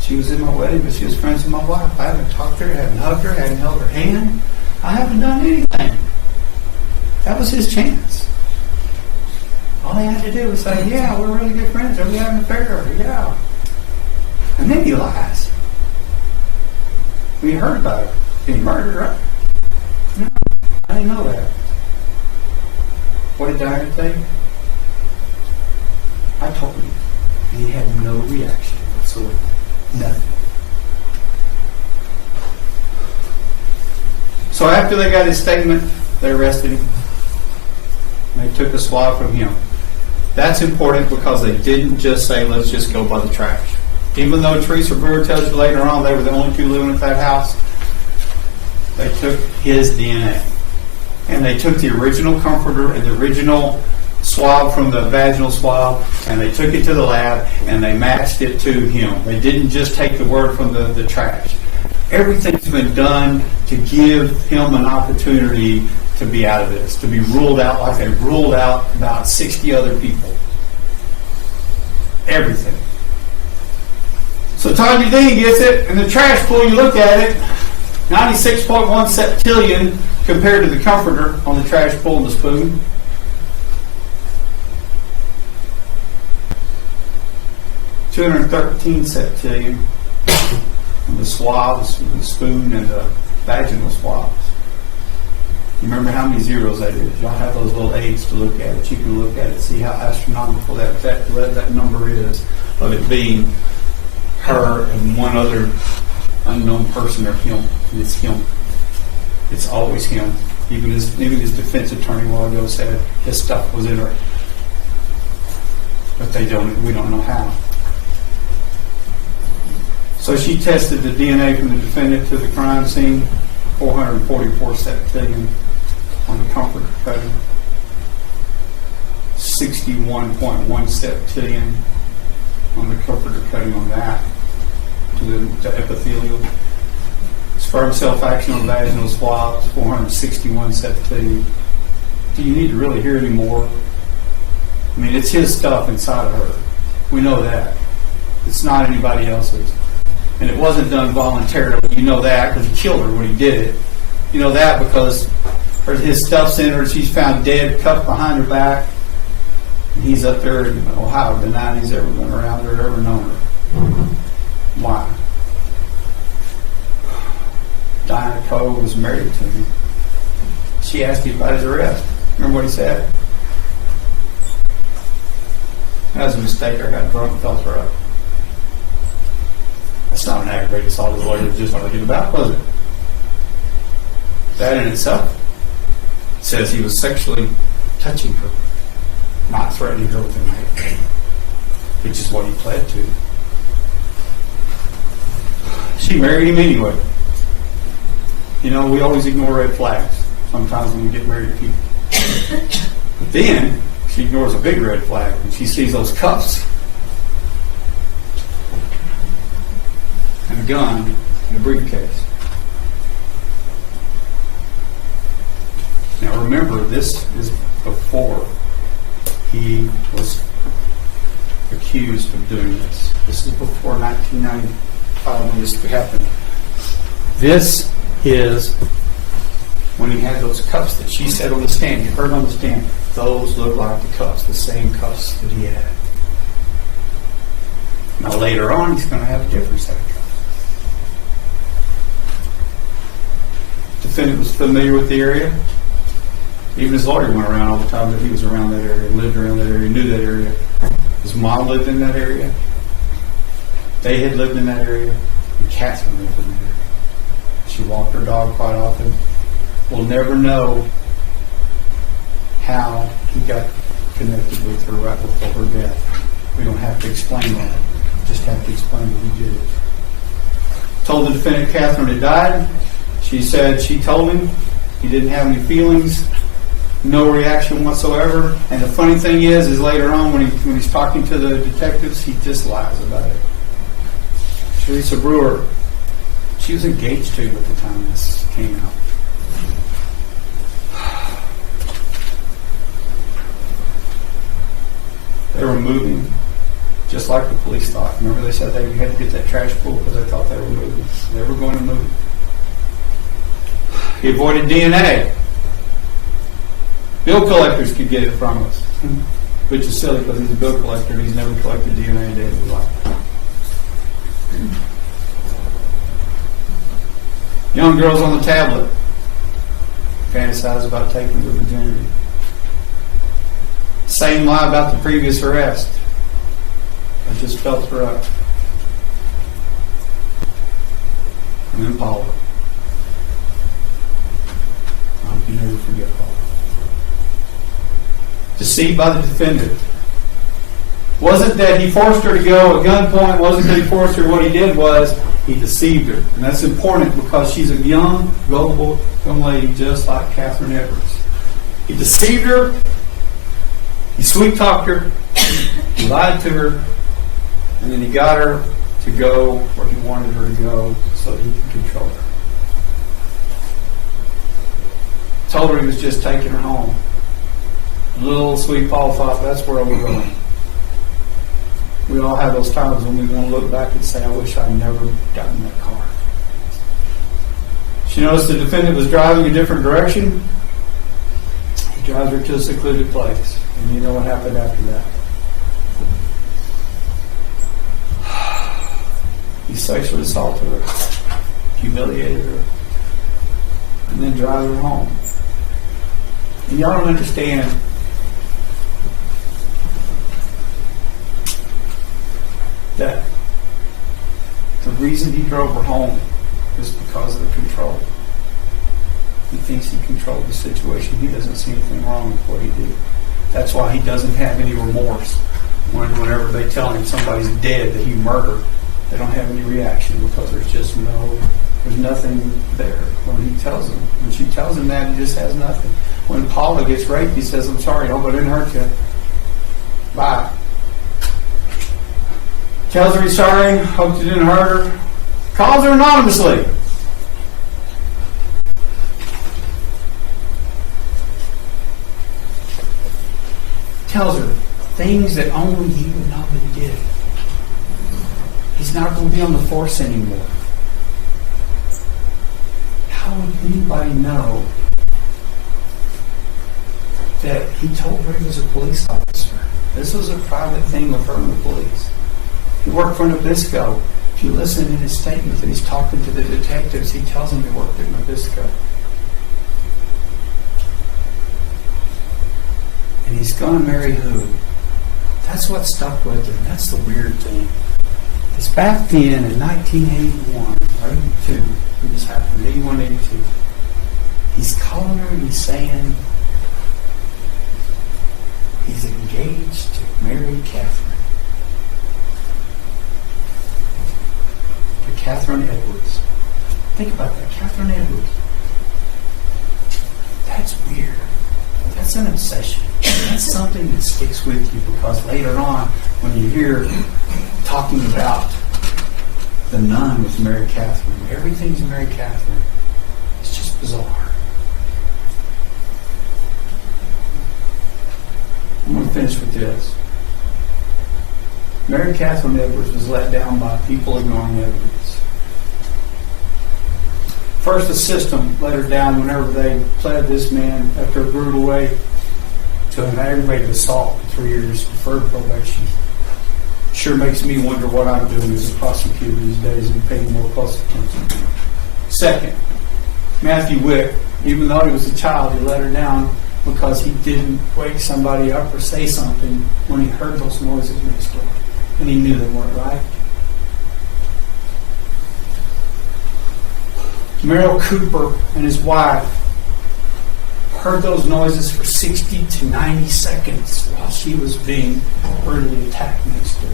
She was in my wedding, but she was friends with my wife. I haven't talked to her, haven't hugged her, haven't held her hand. I haven't done anything. That was his chance. All he had to do was say, yeah, we're really good friends. Are we having an affair? Yeah. And then he lies. We heard about her being murdered, right? No, I didn't know that. What did Diane say? I told him. And he had no reaction whatsoever. Nothing. So after they got his statement, they arrested him. They took a swab from him. That's important because they didn't just say, let's just go by the trash. Even though Teresa Brewer tells you later on they were the only two living at that house, they took his DNA. And they took the original comforter and the original swab from the vaginal swab, and they took it to the lab, and they matched it to him. They didn't just take the word from the trash. Everything's been done to give him an opportunity to be out of this, to be ruled out like they ruled out about 60 other people. Everything. So Tanya Dean gets it, and the trash pool, you look at it, 96.1 septillion compared to the comforter on the trash pool and the spoon. $213 septillion on the swabs, the spoon, and the vaginal swabs. You remember how many zeros that is? Y'all have those little aids to look at it. You can look at it, see how astronomical that number is of it being her and one other unknown person or him. It's him. It's always him. Even his defense attorney a while ago said his stuff was in her. But we don't know how. So she tested the DNA from the defendant to the crime scene, 444 septillion on the comforter cutting, 61.1 septillion on the comforter cutting on that, to the epithelial. Sperm cell fraction on vaginal swabs, 461 septillion. Do you need to really hear any more? I mean, it's his stuff inside of her. We know that. It's not anybody else's. And it wasn't done voluntarily. You know that because he killed her when he did it. You know that because his stuff's in her. She's found dead, cuffed behind her back. And he's up there in Ohio denying he's ever been around her or ever known her. Why? Diana Cole was married to him. She asked him about his arrest. Remember what he said? That was a mistake. I got drunk and felt her up. That's not an aggravated assault as the lawyer was just arguing about, was it? That in itself says he was sexually touching her, not threatening her with a knife, which is what he pled to. She married him anyway. You know, we always ignore red flags sometimes when we get married to people. But then she ignores a big red flag when she sees those cuffs and a gun and a briefcase. Now remember, this is before he was accused of doing this. This is before 1995 when this happened. This is when he had those cuffs that she said on the stand. You heard on the stand. Those look like the cuffs, the same cuffs that he had. Now later on, he's going to have a different set of cuffs. Defendant was familiar with the area. Even his lawyer went around all the time that he was around that area, lived around that area, knew that area. His mom lived in that area. They had lived in that area. And Catherine lived in that area. She walked her dog quite often. We'll never know how he got connected with her right before her death. We don't have to explain that. We just have to explain that he did it. Told the defendant Catherine had died. She said she told him. He didn't have any feelings. No reaction whatsoever. And the funny thing is later on when he's talking to the detectives, he just lies about it. Teresa Brewer, she was engaged to him at the time this came out. They were moving just like the police thought. Remember they said they had to get that trash pulled because they thought they were moving. They were going to move. He avoided DNA. Bill collectors could get it from us, which is silly because he's a bill collector and he's never collected DNA in his life. Young girls on the tablet fantasize about taking their virginity. Same lie about the previous arrest. I just felt her up. And then Paula. I hope you never forget Paula. Deceived by the defendant. Wasn't that he forced her to go at gunpoint, wasn't that he forced her. What he did was he deceived her. And that's important because she's a young, gullible young lady just like Catherine Edwards. He deceived her. He sweet-talked her. He lied to her. And then he got her to go where he wanted her to go so that he could control her. Told her he was just taking her home. Little sweet Paul thought that's where we're going. We all have those times when we want to look back and say, I wish I'd never gotten in that car. She noticed the defendant was driving a different direction. He drives her to a secluded place. And you know what happened after that. He sexually assaulted her, humiliated her, and then drive her home. And y'all don't understand that the reason he drove her home is because of the control. He thinks he controlled the situation. He doesn't see anything wrong with what he did. That's why he doesn't have any remorse. Whenever they tell him somebody's dead that he murdered, they don't have any reaction because there's nothing there. When she tells him that, he just has nothing. When Paula gets raped, he says, I'm sorry, hope I didn't hurt you. Bye. Tells her he's sorry, hope you didn't hurt her. Calls her anonymously. Tells her things that only he would know that he did. He's not going to be on the force anymore. How would anybody know that he told her he was a police officer? This was a private thing with her and the police. He worked for Nabisco. If you listen in his statement that he's talking to the detectives, he tells them he worked at Nabisco. And he's going to marry who? That's what stuck with him. That's the weird thing. It's back then in 1981 or 82 when this happened, 81, 82. He's calling her and he's saying he's engaged to marry Catherine. To Catherine Edwards. Think about that, Catherine Edwards. That's weird. That's an obsession. That's something that sticks with you because later on, when you hear talking about the nun with Mary Catherine, everything's Mary Catherine. It's just bizarre. I'm going to finish with this. Mary Catherine Edwards was let down by people ignoring evidence. First, the system let her down whenever they pled this man after a brutal way to an aggravated assault for 3 years deferred probation. Sure makes me wonder what I'm doing as a prosecutor these days and paying more close attention. Second, Matthew Wick, even though he was a child, he let her down because he didn't wake somebody up or say something when he heard those noises next door. And he knew they weren't right. Merrill Cooper and his wife heard those noises for 60 to 90 seconds while she was being brutally attacked next door.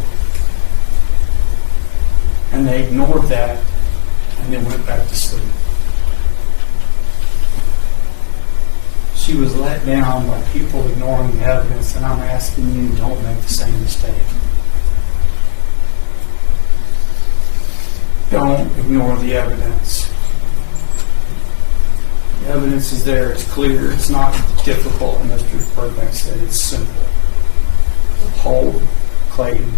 And they ignored that and then went back to sleep. She was let down by people ignoring the evidence, and I'm asking you, don't make the same mistake. Don't ignore the evidence. The evidence is there, it's clear, it's not difficult, and Mr. Burbank said it's simple. Hold Clayton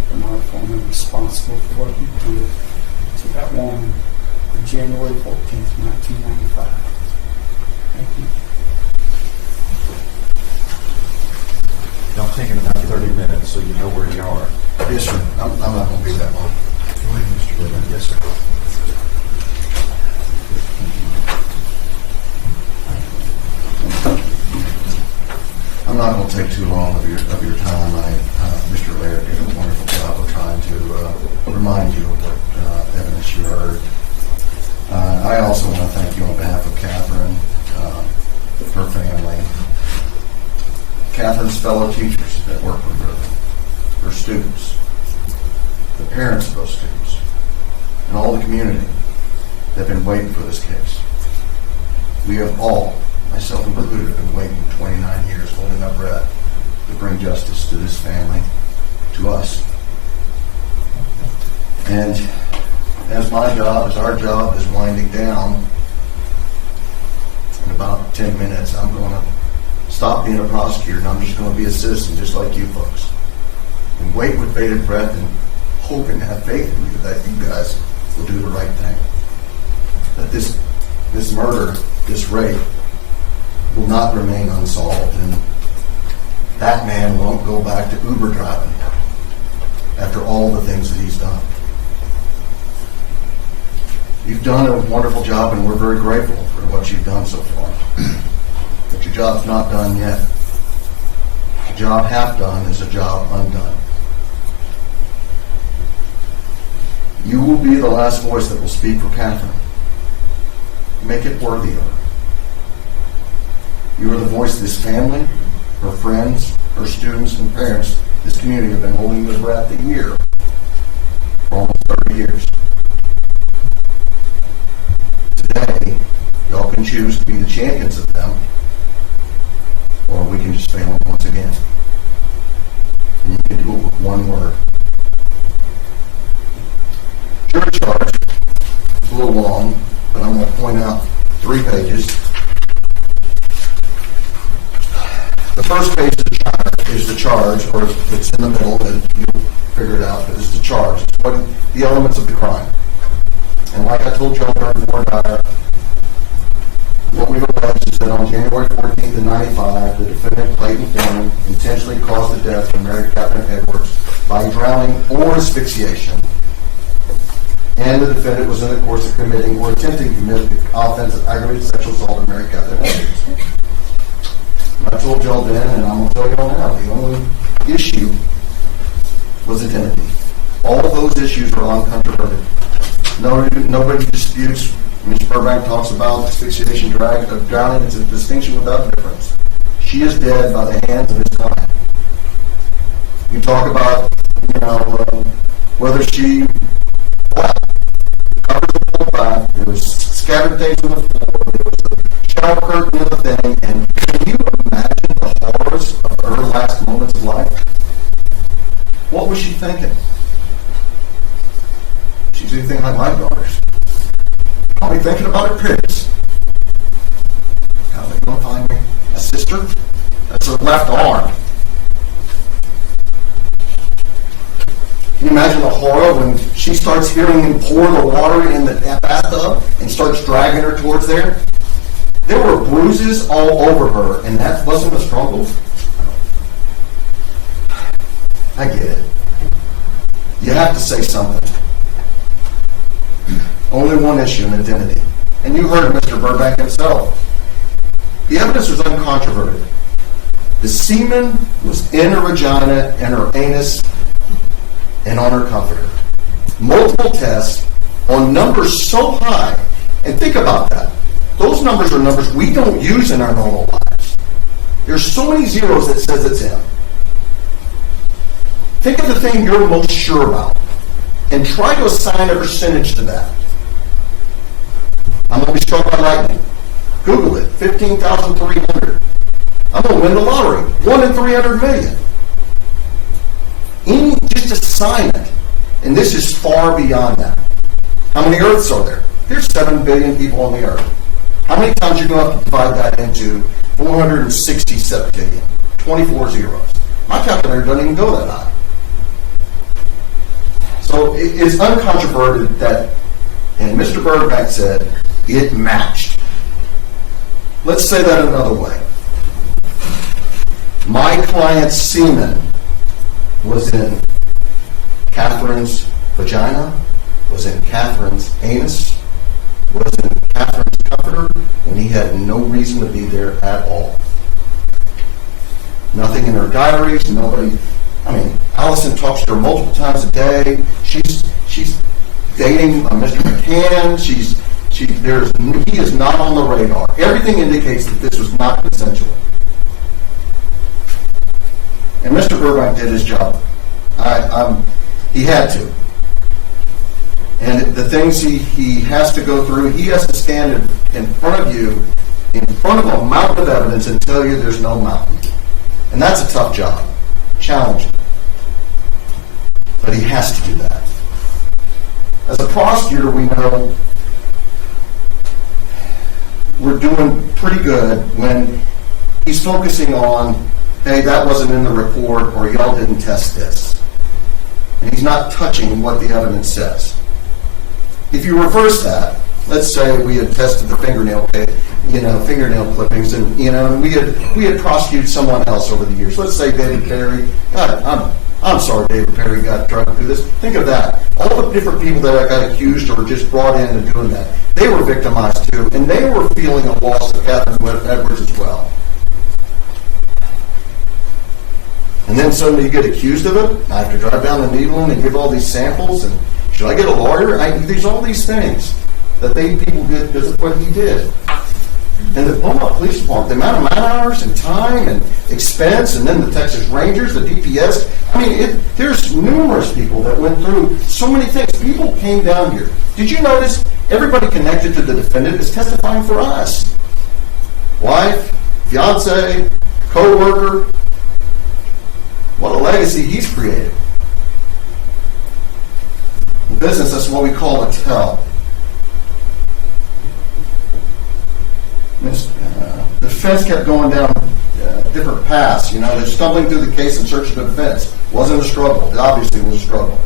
Foreman responsible for what he did to that woman on January 14th, 1995. Thank you. Y'all taking about 30 minutes, so you know where you are. Yes, sir. I'm not going to be that long. Go ahead, Mr. President. Yes, sir. I'm not going to take too long of your time. Mr. Laird did a wonderful job of trying to remind you of what evidence you heard. I also want to thank you on behalf of Catherine, her family, Catherine's fellow teachers that work with her students, the parents of those students, and all the community that have been waiting for this case. We have all, myself included, have been waiting 29 years, holding our breath to bring justice to this family, to us. And as our job is winding down, in about 10 minutes, I'm going to stop being a prosecutor and I'm just going to be a citizen just like you folks. And wait with bated breath and hope and have faith in you that you guys will do the right thing. That this murder, this rape, will not remain unsolved, and that man won't go back to Uber driving after all the things that he's done. You've done a wonderful job, and we're very grateful for what you've done so far. But your job's not done yet. A job half done is a job undone. You will be the last voice that will speak for Catherine. Make it worthy of her. You are the voice of this family, her friends, her students, and parents. This community have been holding their breath a year for almost 30 years. Today, y'all can choose to be the champions of them, or we can just fail them once again. And you can do it with one word. Jury charge, it's a little long, but I'm going to point out 3 pages. The first page is the charge, or it's in the middle, and you'll figure it out, but it's the charge. It's what the elements of the crime. And like I told y'all during voir dire, what we've alleged alleges that on January 14th of 95, the defendant, Clayton Foreman, intentionally caused the death of Mary Catherine Edwards by drowning or asphyxiation, and the defendant was in the course of committing or attempting to commit the offense of aggravated sexual assault of Mary Catherine Edwards. I told y'all then, and I'm going to tell y'all now, the only issue was identity. All those issues are uncontroverted. Nobody disputes. Ms. Burbank talks about asphyxiation, drowning. It's a distinction without difference. She is dead by the hands of his client. You talk about, whether she covers the pull back, there was scattered things on the floor, there was a shower curtain and a thing, and can you imagine the horrors of her last moments of life? What was she thinking? She's thinking like my daughters. Probably thinking about her parents. How are they going to find me? A sister? That's her left arm. Can you imagine the horror when she starts hearing him pour the water in the bathtub and starts dragging her towards there? There were bruises all over her, and that wasn't a struggle. I get it. You have to say something. Only one issue, an identity. And you heard Mr. Burbank himself. The evidence was uncontroverted. The semen was in her vagina and her anus and on her comforter. Multiple tests on numbers so high. And think about that. Those numbers are numbers we don't use in our normal lives. There's so many zeros that says it's in. Think of the thing you're most sure about and try to assign a percentage to that. I'm going to be struck by lightning. Google it. 15,300. I'm going to win the lottery. 1 in 300 million. Just assign it. And this is far beyond that. How many Earths are there? There's 7 billion people on the Earth. How many times are you going to have to divide that into 460 septillion? 24 zeros. My calculator doesn't even go that high. So it's uncontroverted that, and Mr. Burbank said, it matched. Let's say that another way. My client's semen was in Catherine's vagina, was in Catherine's anus, was in Catherine's comforter, and he had no reason to be there at all. Nothing in her diaries, nobody. Allison talks to her multiple times a day. She's dating Mr. McCann. He is not on the radar. Everything indicates that this was not consensual. And Mr. Burbank did his job. He had to. And the things he has to go through, he has to stand in front of you, in front of a mountain of evidence and tell you there's no mountain. And that's a tough job. Challenging. But he has to do that. As a prosecutor, we know we're doing pretty good when he's focusing on, hey, that wasn't in the report, or y'all didn't test this. And he's not touching what the evidence says. If you reverse that, let's say we had tested the fingernail clippings, and we had prosecuted someone else over the years. Let's say David Perry. God, I'm sorry David Perry got drugged through this. Think of that. All the different people that got accused or just brought in and doing that, they were victimized too, and they were feeling a loss of Catherine Edwards as well. And then suddenly you get accused of it. I have to drive down the needle and give all these samples, and should I get a lawyer? There's all these things that people did because of what he did. And the Beaumont Police Department, the amount of man hours and time and expense, and then the Texas Rangers, the DPS. There's numerous people that went through so many things. People came down here. Did you notice everybody connected to the defendant is testifying for us? Wife, fiance, co-worker. What a legacy he's created. In business, that's what we call a tell. The defense kept going down different paths. They're stumbling through the case in search of the defense. Wasn't a struggle. It obviously was a struggle.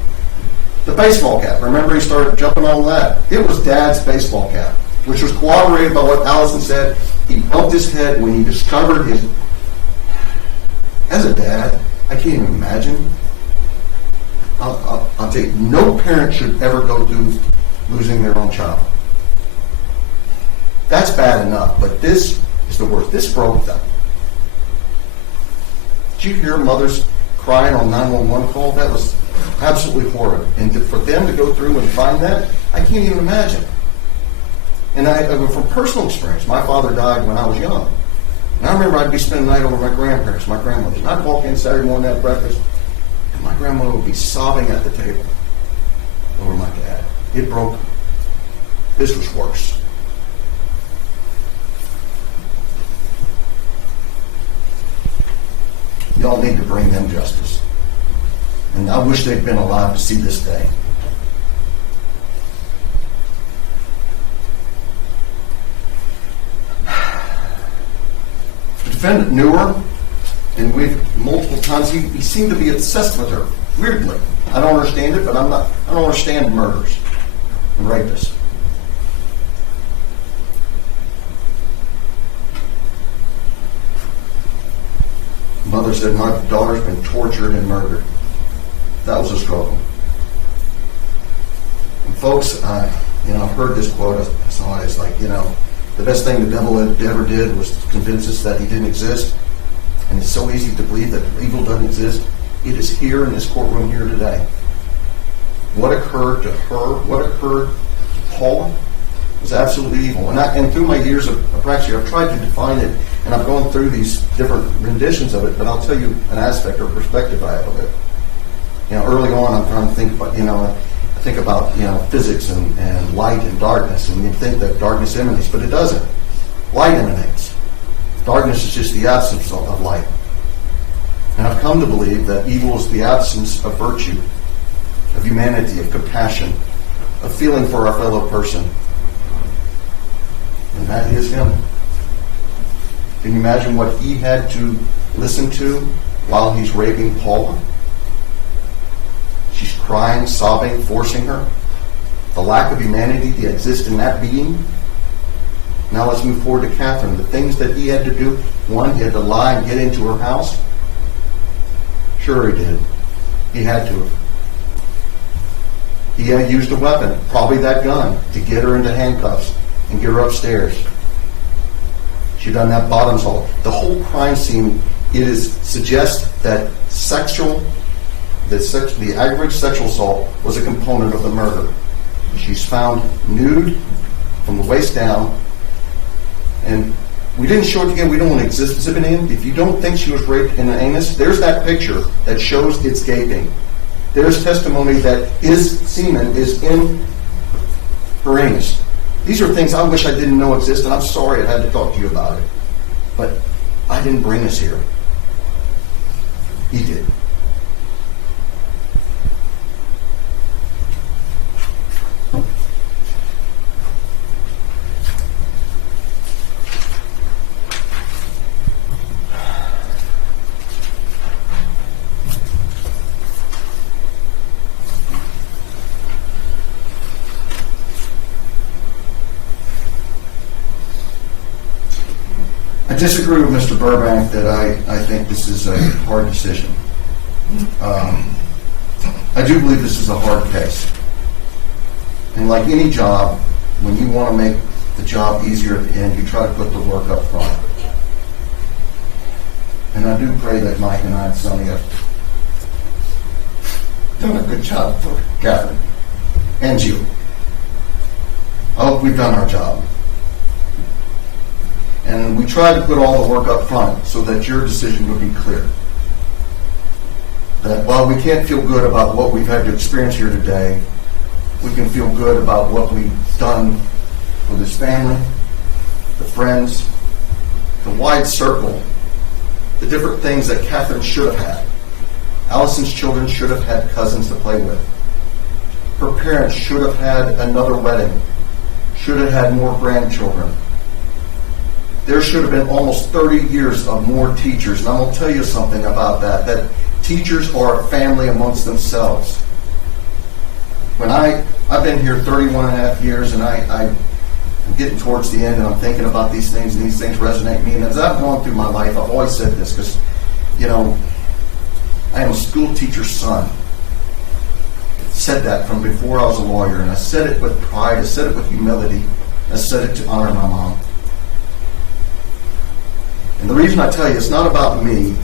The baseball cap. Remember, he started jumping on that. It was Dad's baseball cap, which was corroborated by what Allison said. He bumped his head when he discovered his... As a dad, I can't even imagine. I'll tell you, no parent should ever go through losing their own child. That's bad enough, but this is the worst. This broke them. Did you hear mothers crying on 911 call? That was absolutely horrible. And for them to go through and find that, I can't even imagine. And from personal experience, my father died when I was young. And I remember I'd be spending the night over my grandparents, my grandmother. And I'd walk in Saturday morning at breakfast, and my grandmother would be sobbing at the table over my dad. It broke me. This was worse. Y'all need to bring them justice. And I wish they'd been alive to see this day. The defendant knew her, and we've multiple times he seemed to be obsessed with her. Weirdly. I don't understand it, but I don't understand murders and rapists. Mother said, my daughter's been tortured and murdered. That was a struggle. And folks, I've heard this quote. I saw it. It's like, the best thing the devil ever did was convince us that he didn't exist. And it's so easy to believe that evil doesn't exist. It is here in this courtroom here today. What occurred to her, what occurred to Paula, was absolutely evil. And through my years of practice here, I've tried to define it, and I've gone through these different renditions of it, but I'll tell you an aspect or perspective I have of it. Early on, I'm trying to think about, I think about, physics and light and darkness, and you think that darkness emanates, but it doesn't. Light emanates. Darkness is just the absence of light. And I've come to believe that evil is the absence of virtue, of humanity, of compassion, of feeling for our fellow person. And that is him. Can you imagine what he had to listen to while he's raping Paula? She's crying, sobbing, forcing her. The lack of humanity that exists in that being. Now let's move forward to Catherine. The things that he had to do. One, he had to lie and get into her house. Sure he did. He had to. He had used a weapon, probably that gun, to get her into handcuffs and get her upstairs. She'd done that bottom assault. The whole crime scene, suggests that the aggravated sexual assault was a component of the murder. She's found nude from the waist down, and we didn't show it again. We don't want to exhibit in. If you don't think she was raped in the anus, there's that picture that shows it's gaping. There's testimony that his semen is in her anus. These are things I wish I didn't know exist, and I'm sorry I had to talk to you about it. But I didn't bring us here. He did. I disagree with Mr. Burbank that I think this is a hard decision. I do believe this is a hard case. And like any job, when you want to make the job easier at the end, you try to put the work up front. And I do pray that Mike and I and Sonny have done a good job for Catherine and you. I hope we've done our job. And we tried to put all the work up front so that your decision would be clear. That while we can't feel good about what we've had to experience here today, we can feel good about what we've done with his family, the friends, the wide circle, the different things that Catherine should have had. Allison's children should have had cousins to play with. Her parents should have had another wedding, should have had more grandchildren. There should have been almost 30 years of more teachers. And I'm going to tell you something about that teachers are a family amongst themselves. When I've been here 31 and a half years, and I'm getting towards the end and I'm thinking about these things and these things resonate with me. And as I've gone through my life, I've always said this because, you know, I am a school teacher's son. I said that from before I was a lawyer, and I said it with pride, I said it with humility, I said it to honor my mom. And the reason I tell you, it's not about me,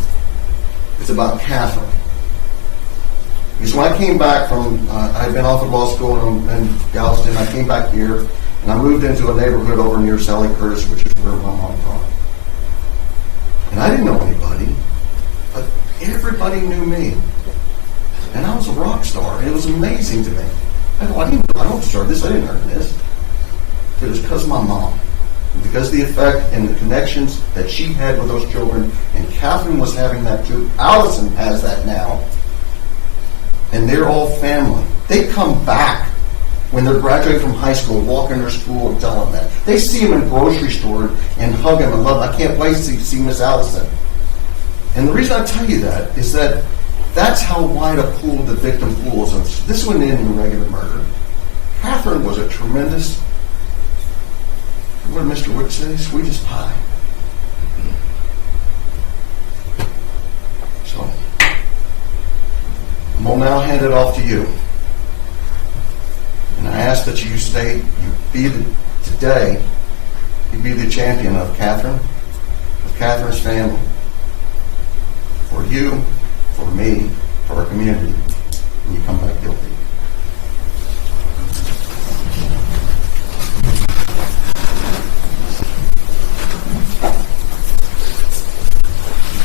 it's about Catherine. Because when I came back from, I had been off at law school in Galveston, I came back here, and I moved into a neighborhood over near Sally Curtis, which is where my mom from. And I didn't know anybody, but everybody knew me. And I was a rock star, and it was amazing to me. I don't deserve this, I didn't earn this. But it was because of my mom. And because of the effect and the connections that she had with those children, and Catherine was having that too. Allison has that now. And they're all family. They come back when they're graduating from high school, walk in their school and tell them that. They see them in the grocery store and hug them and love them. I can't wait to see Miss Allison. And the reason I tell you that is that that's how wide a pool the victim pool is. This went in a regular murder. Catherine was a tremendous, what did Mr. Wood say? Sweetest pie. So, I'm going to now hand it off to you. And I ask that you today, you be the champion of Catherine, of Catherine's family. For you, for me, for our community, when you come back guilty.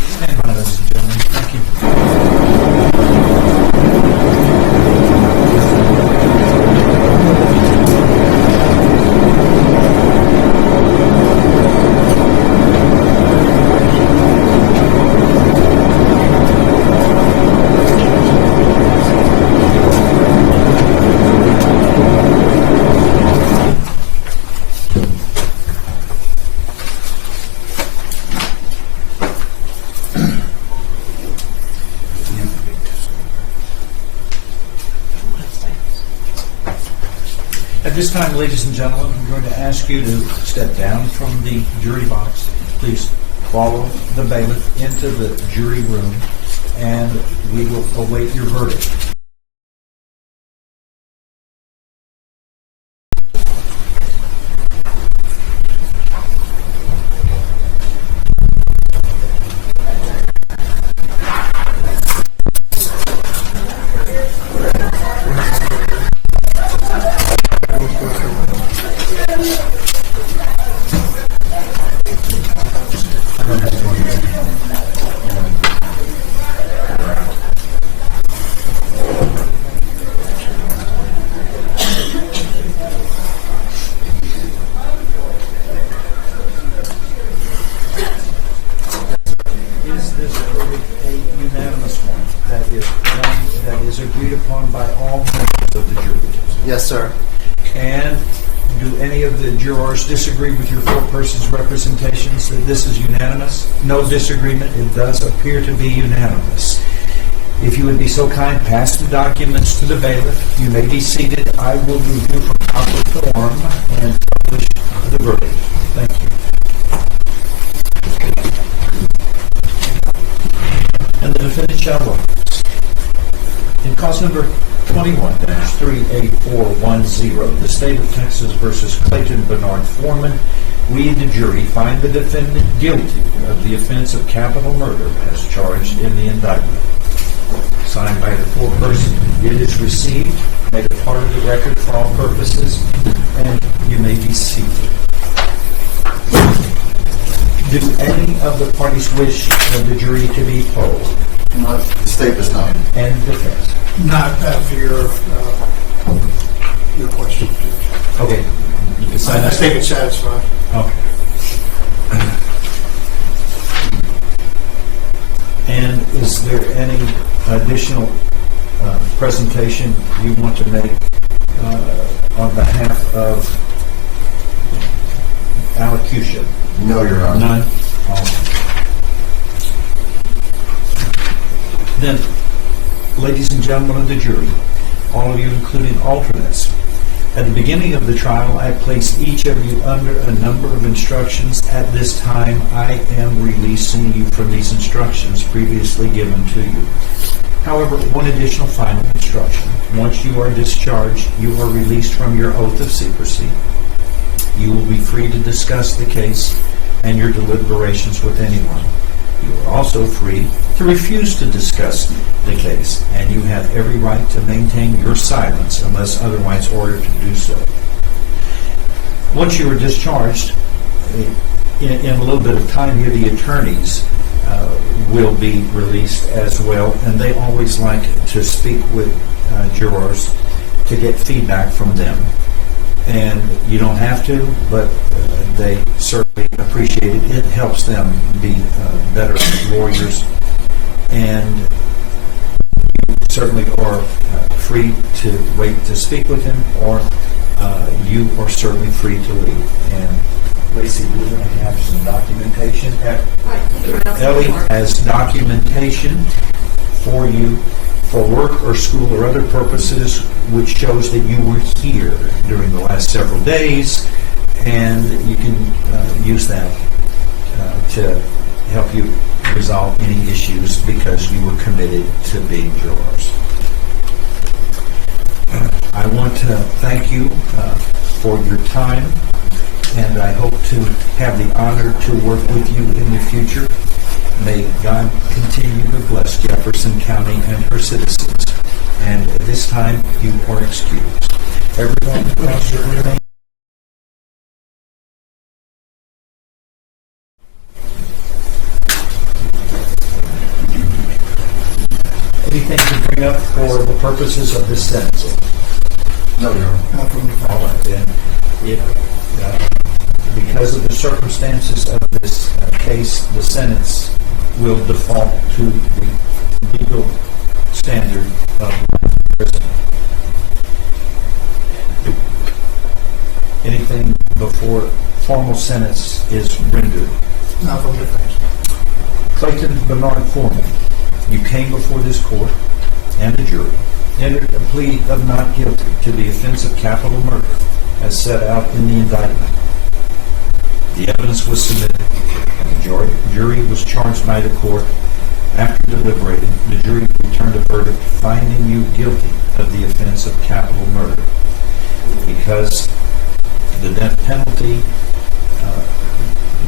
Stand by, ladies and gentlemen. Thank you. At this time, ladies and gentlemen, I'm going to ask you to step down from the jury box. Please follow the bailiff into the jury room, and we will await your verdict. Is this verdict a unanimous one? That is one that is agreed upon by all members of the jury? Yes, sir. And do any of the jurors disagree with your foreperson's representations that this is unanimous? No disagreement. It does appear to be unanimous. If you would be so kind, pass the documents to the bailiff. You may be seated. I will review for proper form and publish the verdict. Thank you. And the defendant shall rise. In cause number 21-38410, the State of Texas versus Clayton Foreman, we, the jury, find the defendant guilty of the offense of capital murder as charged in the indictment. Signed by the foreperson. It is received, made a part of the record for all purposes, and you may be seated. Do any of the parties wish the jury to be polled? No, the state does not. And defense? Not after your question. Okay. You can sign I that. think it's satisfied. Okay. And is there any additional presentation you want to make on behalf of allocution? No, Your Honor. None? All right. Then, ladies and gentlemen of the jury, all of you including alternates, At the beginning of the trial, I placed each of you under a number of instructions. At this time, I am releasing you from these instructions previously given to you. However, one additional final instruction. Once you are discharged, you are released from your oath of secrecy. You will be free to discuss the case and your deliberations with anyone. You are also free to refuse to discuss the case, and you have every right to maintain your silence unless otherwise ordered to do so. Once you are discharged, in a little bit of time here, the attorneys will be released as well, and they always like to speak with jurors to get feedback from them. And you don't have to, but they certainly appreciate it. It helps them be better lawyers, and you certainly are free to wait to speak with him, or you are certainly free to leave. And Lacey, we're going to have some documentation. Ellie has documentation for you for work or school or other purposes, which shows that you were here during the last several days, and you can use that to help you resolve any issues because you were committed to being jurors. I want to thank you for your time, and I hope to have the honor to work with you in the future. May God continue to bless Jefferson County and her citizens. And at this time, you are excused. Everyone, across your room. Anything to bring up for the purposes of this sentencing? No, Your Honor. Not from the All right, then. Because of the circumstances of this case, the sentence will default to the legal standard of life imprisonment. Anything before formal sentence is rendered. Not from the defense. Clayton Bernard Foreman, you came before this court and the jury, entered a plea of not guilty to the offense of capital murder as set out in the indictment. The evidence was submitted, and the jury was charged by the court. After deliberating, the jury returned a verdict finding you guilty of the offense of capital murder. Because the death penalty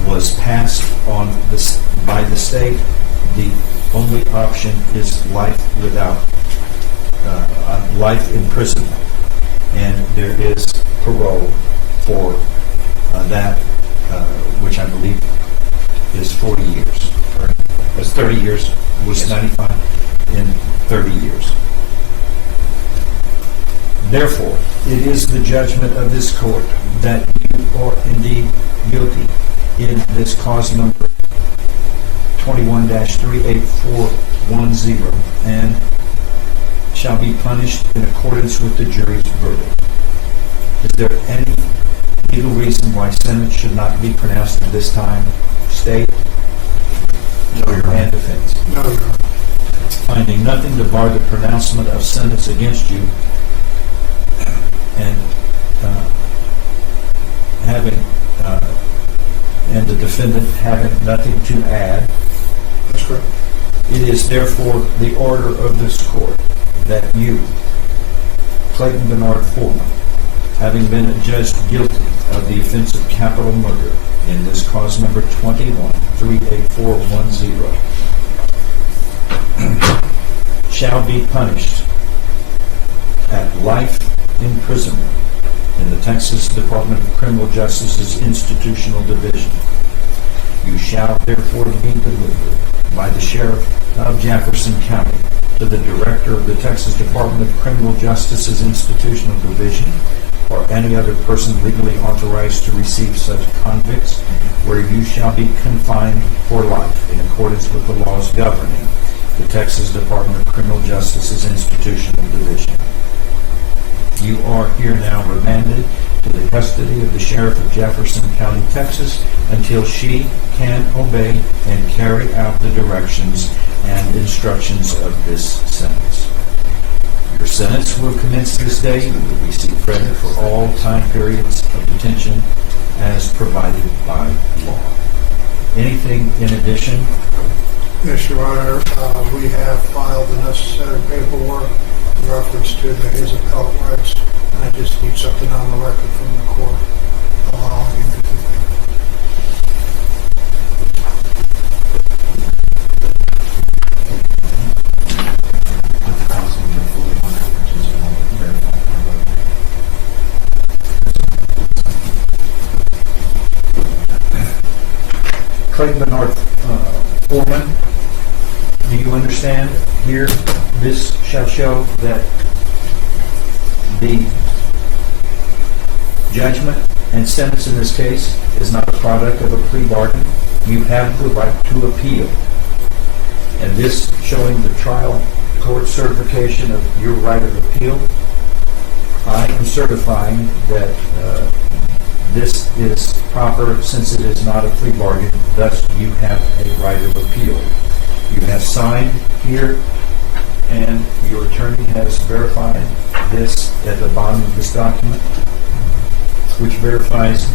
was passed on this by the state, the only option is life without life imprisonment, and there is parole for that, which I believe is 40 years. Or, as 30 years was 95 in 30 years. Therefore, it is the judgment of this court that you are indeed guilty in this cause number 21-38410 and shall be punished in accordance with the jury's verdict. Is there any legal reason why sentence should not be pronounced at this time? State? No, Your Honor. And defense? No, Your Honor. Finding nothing to bar the pronouncement of sentence against you, and and the defendant having nothing to add, That's correct. it is therefore the order of this court that you, Clayton Bernard Foreman, having been adjudged guilty of the offense of capital murder in this cause number 21-38410, shall be punished at life imprisonment in the Texas Department of Criminal Justice's Institutional Division. You shall therefore be delivered by the Sheriff of Jefferson County to the Director of the Texas Department of Criminal Justice's Institutional Division, or any other person legally authorized to receive such convicts, where you shall be confined for life in accordance with the laws governing the Texas Department of Criminal Justice's Institutional Division. You are here now remanded to the custody of the Sheriff of Jefferson County, Texas, until she can obey and carry out the directions and instructions of this sentence. Your sentence will commence this day. You will receive credit for all time periods of detention as provided by law. Anything in addition? Yes, Your Honor, we have filed the necessary paperwork in reference to his appellate rights, and I just need something on the record from the court allowing him to do that. Clayton Foreman, do you understand here? This shall show that the judgment and sentence in this case is not a product of a plea bargain. You have the right to appeal. And this showing the trial court certification of your right of appeal, I am certifying that this is proper since it is not a plea bargain, thus you have a right of appeal. You have signed here, and your attorney has verified this at the bottom of this document, which verifies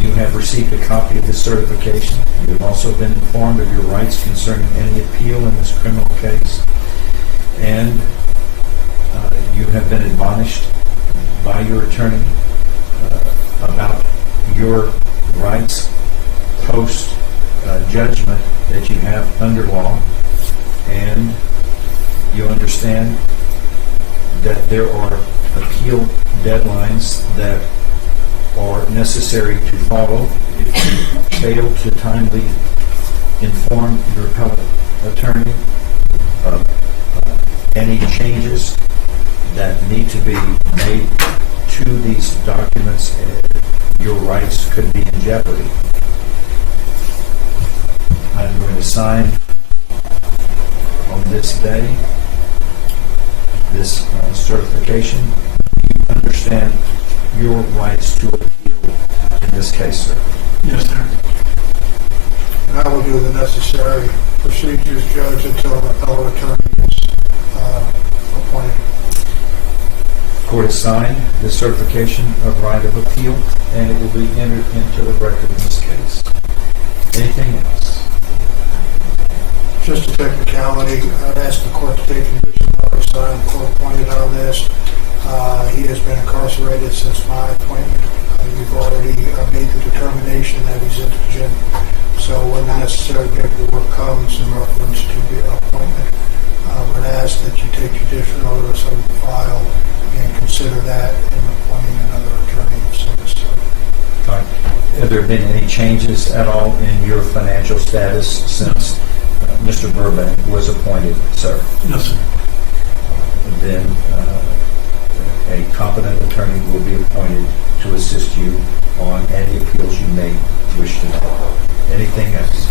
you have received a copy of this certification. You have also been informed of your rights concerning any appeal in this criminal case, and you have been admonished by your attorney about your rights post judgment that you have under law, and you understand that there are appeal deadlines that are necessary to follow. If you fail to timely inform your appellate attorney of any changes that need to be made to these documents, your rights could be in jeopardy. I'm going to sign on this day this certification. You understand your rights to appeal in this case, sir? Yes, sir. And I will do the necessary procedures, Judge, until an appellate attorney is appointed. Court has signed the certification of right of appeal, and it will be entered into the record in this case. Anything else? Just a technicality, I'd ask the court to take judicial notice. I'm court appointed on this. He has been incarcerated since my appointment. You've already made the determination that he's indigent. So when the necessary paperwork comes in reference to the appointment, I would ask that you take judicial notice of the file and consider that in appointing another attorney so necessary. Right. Have there been any changes at all in your financial status since Mr. Burbank was appointed, sir? No, sir. Then a competent attorney will be appointed to assist you on any appeals you may wish to make. Anything else?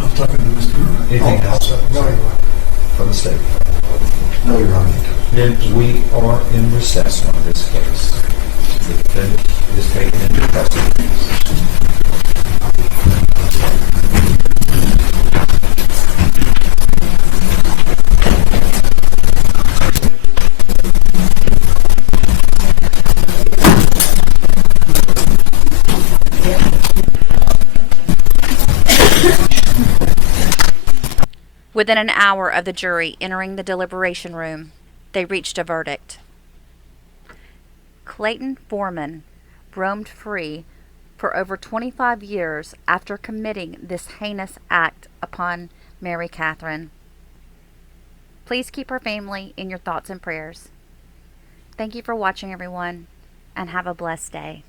I'm talking to Mr. Burbank. Anything else? No, Your Honor. From the state? No, Your Honor. Then we are in recess on this case. The defendant is taken into custody. Within an hour of the jury entering the deliberation room, they reached a verdict. Clayton Foreman roamed free for over 25 years after committing this heinous act upon Mary Catherine. Please keep her family in your thoughts and prayers. Thank you for watching, everyone, and have a blessed day.